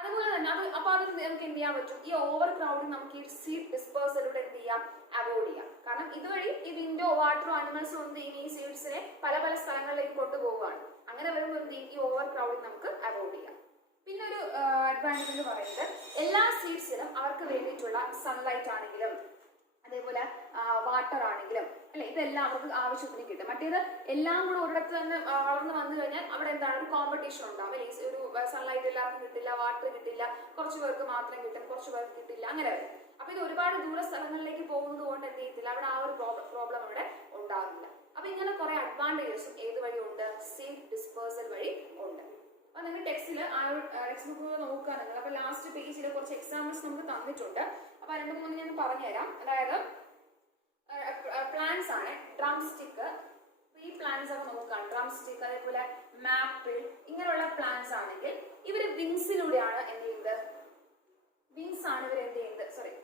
അതുപോലെ തന്നെ അത് അപ്പൊ അത് നമുക്ക് എന്ത് ചെയ്യാൻ പറ്റും? ഈ ഓവർ ക്രൗഡിങ് നമുക്ക് ഈ സീഡ് ഡിസ്പേഴ്സലൂടെ എന്ത് ചെയ്യാം? അവോയ്ഡ് ചെയ്യാം. കാരണം ഇതുവഴി ഈ വിൻഡോ വാട്ടറോ അനിമൽസോ എന്ത് ചെയ്യും? ഈ സീഡ്സിനെ പല പല സ്ഥലങ്ങളിലേക്ക് കൊണ്ടുപോവുകയാണ്. അങ്ങനെ വരുമ്പോൾ എന്ത് ചെയ്യും? ഈ ഓവർ ക്രൗഡിങ് നമുക്ക് അവോയ്ഡ് ചെയ്യാം. പിന്നെ ഒരു അഡ്വാൻറ്റേജ് എന്ന് പറയുന്നത് എല്ലാ സീഡ്സിനും അവർക്ക് വേണ്ടിയിട്ടുള്ള സൺലൈറ്റ് ആണെങ്കിലും അതേപോലെ വാട്ടർ ആണെങ്കിലും അല്ലെ, ഇതെല്ലാം അവർക്ക് ആവശ്യത്തിന് കിട്ടും. മറ്റേത് എല്ലാം കൂടെ ഒരിടത്ത് തന്നെ വളർന്ന് വന്നു കഴിഞ്ഞാൽ അവിടെ എന്താണ്? ഒരു കോമ്പറ്റീഷൻ ഉണ്ടാവും അല്ലെ, ഒരു സൺലൈറ്റ് എല്ലാവർക്കും കിട്ടില്ല, വാട്ടർ കിട്ടില്ല, കുറച്ച് പേർക്ക് മാത്രം കിട്ടും, കുറച്ച് പേർക്ക് കിട്ടില്ല, അങ്ങനെ വരും. അപ്പൊ ഇത് ഒരുപാട് ദൂര സ്ഥലങ്ങളിലേക്ക് പോകുന്നത് കൊണ്ട് എന്ത് ചെയ്യത്തില്ല, അവിടെ ആ ഒരു പ്രോബ്ലം അവിടെ ഉണ്ടാകുന്നില്ല. അപ്പൊ ഇങ്ങനെ കുറെ അഡ്വാൻറ്റേജസും ഏത് വഴി ഉണ്ട്? സീഡ് ഡിസ്പേഴ്സൽ വഴി ഉണ്ട്. അപ്പൊ നിങ്ങൾ ടെക്സ്റ്റിൽ ആ ഒരു ടെക്സ്റ്റ് ബുക്ക് നോക്കുക നിങ്ങൾ. അപ്പൊ ലാസ്റ്റ് പേജിൽ കുറച്ച് എക്സാമ്പിൾസ് നമുക്ക് തന്നിട്ടുണ്ട്. അപ്പൊ 2-3 ഞാൻ പറഞ്ഞുതരാം. അതായത് പ്ലാന്റ്സ് ആണ്, ഡ്രം സ്റ്റിക്ക്, ഈ പ്ലാന്റ്സ് ഒക്കെ നോക്കാം. ഡ്രം സ്റ്റിക്ക്, അതേപോലെ മാപ്പിൾ, ഇങ്ങനെയുള്ള പ്ലാന്റ്സ് ആണെങ്കിൽ ഇവര് വിങ്സിലൂടെയാണ് എന്ത് ചെയ്യുന്നത്? വിങ്സ് ആണ് ഇവർ എന്ത് ചെയ്യുന്നത്? സോറി,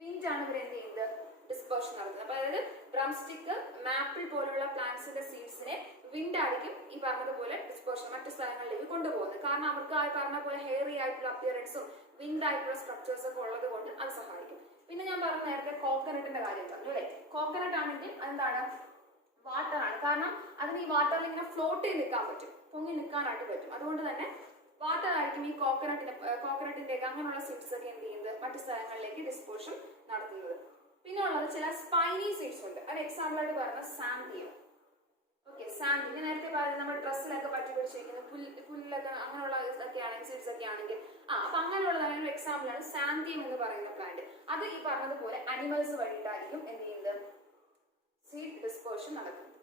വിൻഡ് ആണ് ഇവർ എന്ത് ചെയ്യുന്നത്? ഡിസ്പേർഷൻ നടത്തുന്നത്. അപ്പൊ അതായത് ഡ്രം സ്റ്റിക്ക്, മാപ്പിൾ പോലുള്ള പ്ലാന്റ്സിന്റെ സീഡ്സിനെ വിൻഡ് ആയിരിക്കും ഈ പറഞ്ഞതുപോലെ ഡിസ്പേർഷൻ മറ്റു സ്ഥലങ്ങളിലേക്ക് കൊണ്ടുപോകുന്നത്. കാരണം അവർക്ക് ആ പറഞ്ഞ പോലെ ഹെയറി ആയിട്ടുള്ള അപ്പിയറൻസും വിൻഡ് ആയിട്ടുള്ള സ്ട്രക്ചേഴ്സ് ഒക്കെ ഉള്ളത് കൊണ്ട് അത് സഹായിക്കും. പിന്നെ ഞാൻ പറഞ്ഞ നേരത്തെ കോക്കനട്ടിന്റെ കാര്യം പറഞ്ഞു അല്ലെ. കോക്കനട്ട് ആണെങ്കിൽ എന്താണ്? വാട്ടർ ആണ്. കാരണം അതിന് ഈ വാട്ടറിൽ ഇങ്ങനെ ഫ്ലോട്ട് ചെയ്ത് നിൽക്കാൻ പറ്റും, പൊങ്ങി നിൽക്കാനായിട്ട് പറ്റും. അതുകൊണ്ട് തന്നെ വാട്ടർ ആയിരിക്കും ഈ കോക്കനട്ടിന്റെ ഒക്കെ അങ്ങനെയുള്ള സീഡ്സ് ഒക്കെ എന്ത് ചെയ്യുന്നത്? മറ്റു സ്ഥലങ്ങളിലേക്ക് ഡിസ്പോഷൻ നടത്തുന്നത്. പിന്നെ ഉള്ളത് ചില സ്പൈനി സീഡ്സ് ഉണ്ട്. അത് എക്സാമ്പിൾ ആയിട്ട് പറയുന്നത് സാന്തിയം. ഓക്കെ, സാന്തി നേരത്തെ പറയുന്നത് നമ്മുടെ ഡ്രസ്സിലൊക്കെ പറ്റി പിടിച്ചിരിക്കുന്ന പുല്ലൊക്കെ അങ്ങനെയുള്ള ഇതൊക്കെ ആണെങ്കിൽ സീഡ്സ് ഒക്കെ ആണെങ്കിൽ അപ്പൊ അങ്ങനെയുള്ളതാണ് ഒരു എക്സാമ്പിൾ ആണ് സാന്തിയം എന്ന് പറയുന്ന പ്ലാന്റ്. അത് ഈ പറഞ്ഞതുപോലെ അനിമൽസ് വഴിയിട്ടായിരിക്കും എന്ത് ചെയ്യുന്നത്? സീഡ് ഡിസ്പേർഷൻ നടക്കുന്നത്.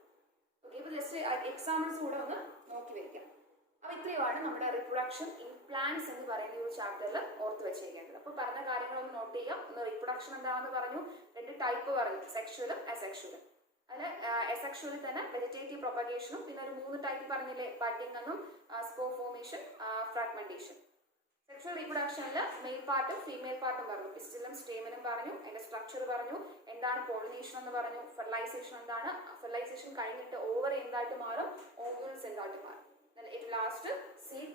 ഓക്കെ, ഇപ്പൊ ജസ്റ്റ് എക്സാമ്പിൾസ് കൂടെ ഒന്ന് നോക്കി വെക്കാം. അപ്പൊ ഇത്രയുമാണ് നമ്മുടെ റിപ്രൊഡക്ഷൻ ഇൻ പ്ലാന്റ്സ് എന്ന് പറയുന്ന ഒരു ചാപ്റ്ററിൽ ഓർത്ത് വെച്ചിരിക്കേണ്ടത്. അപ്പൊ പറഞ്ഞ കാര്യങ്ങളൊന്ന് നോട്ട് ചെയ്യാം. ഒന്ന് റിപ്രൊഡക്ഷൻ എന്താണെന്ന് പറഞ്ഞു, 2 ടൈപ്പ് പറഞ്ഞു, സെക്ഷുവലും അസെക്ഷുവലും. അതിൽ അസെക്ഷുവലിൽ തന്നെ വെജിറ്റേറ്റീവ് പ്രൊപ്പഗേഷനും പിന്നെ ഒരു 3 ടൈപ്പ് പറഞ്ഞില്ലേ, ബഡിംഗ് എന്നും സ്പോർ ഫോർമേഷൻ, ഫ്രാഗ്മെന്റേഷൻ. സെക്ഷുവൽ റീപ്രൊഡക്ഷനിൽ മെയിൽ പാർട്ടും ഫീമെയിൽ പാർട്ടും പറഞ്ഞു, പിസ്റ്റലും സ്റ്റേമനും പറഞ്ഞു, അതിന്റെ സ്ട്രക്ചർ പറഞ്ഞു, എന്താണ് പോളിനേഷൻ എന്ന് പറഞ്ഞു, ഫെർട്ടിലൈസേഷൻ എന്താണ്, ഫെർട്ടിലൈസേഷൻ കഴിഞ്ഞിട്ട് ഓവർ എന്തായിട്ട് മാറും, ഓവ്യൂൾസ് എന്തായിട്ട് മാറും, ലാസ്റ്റ് സീഡ്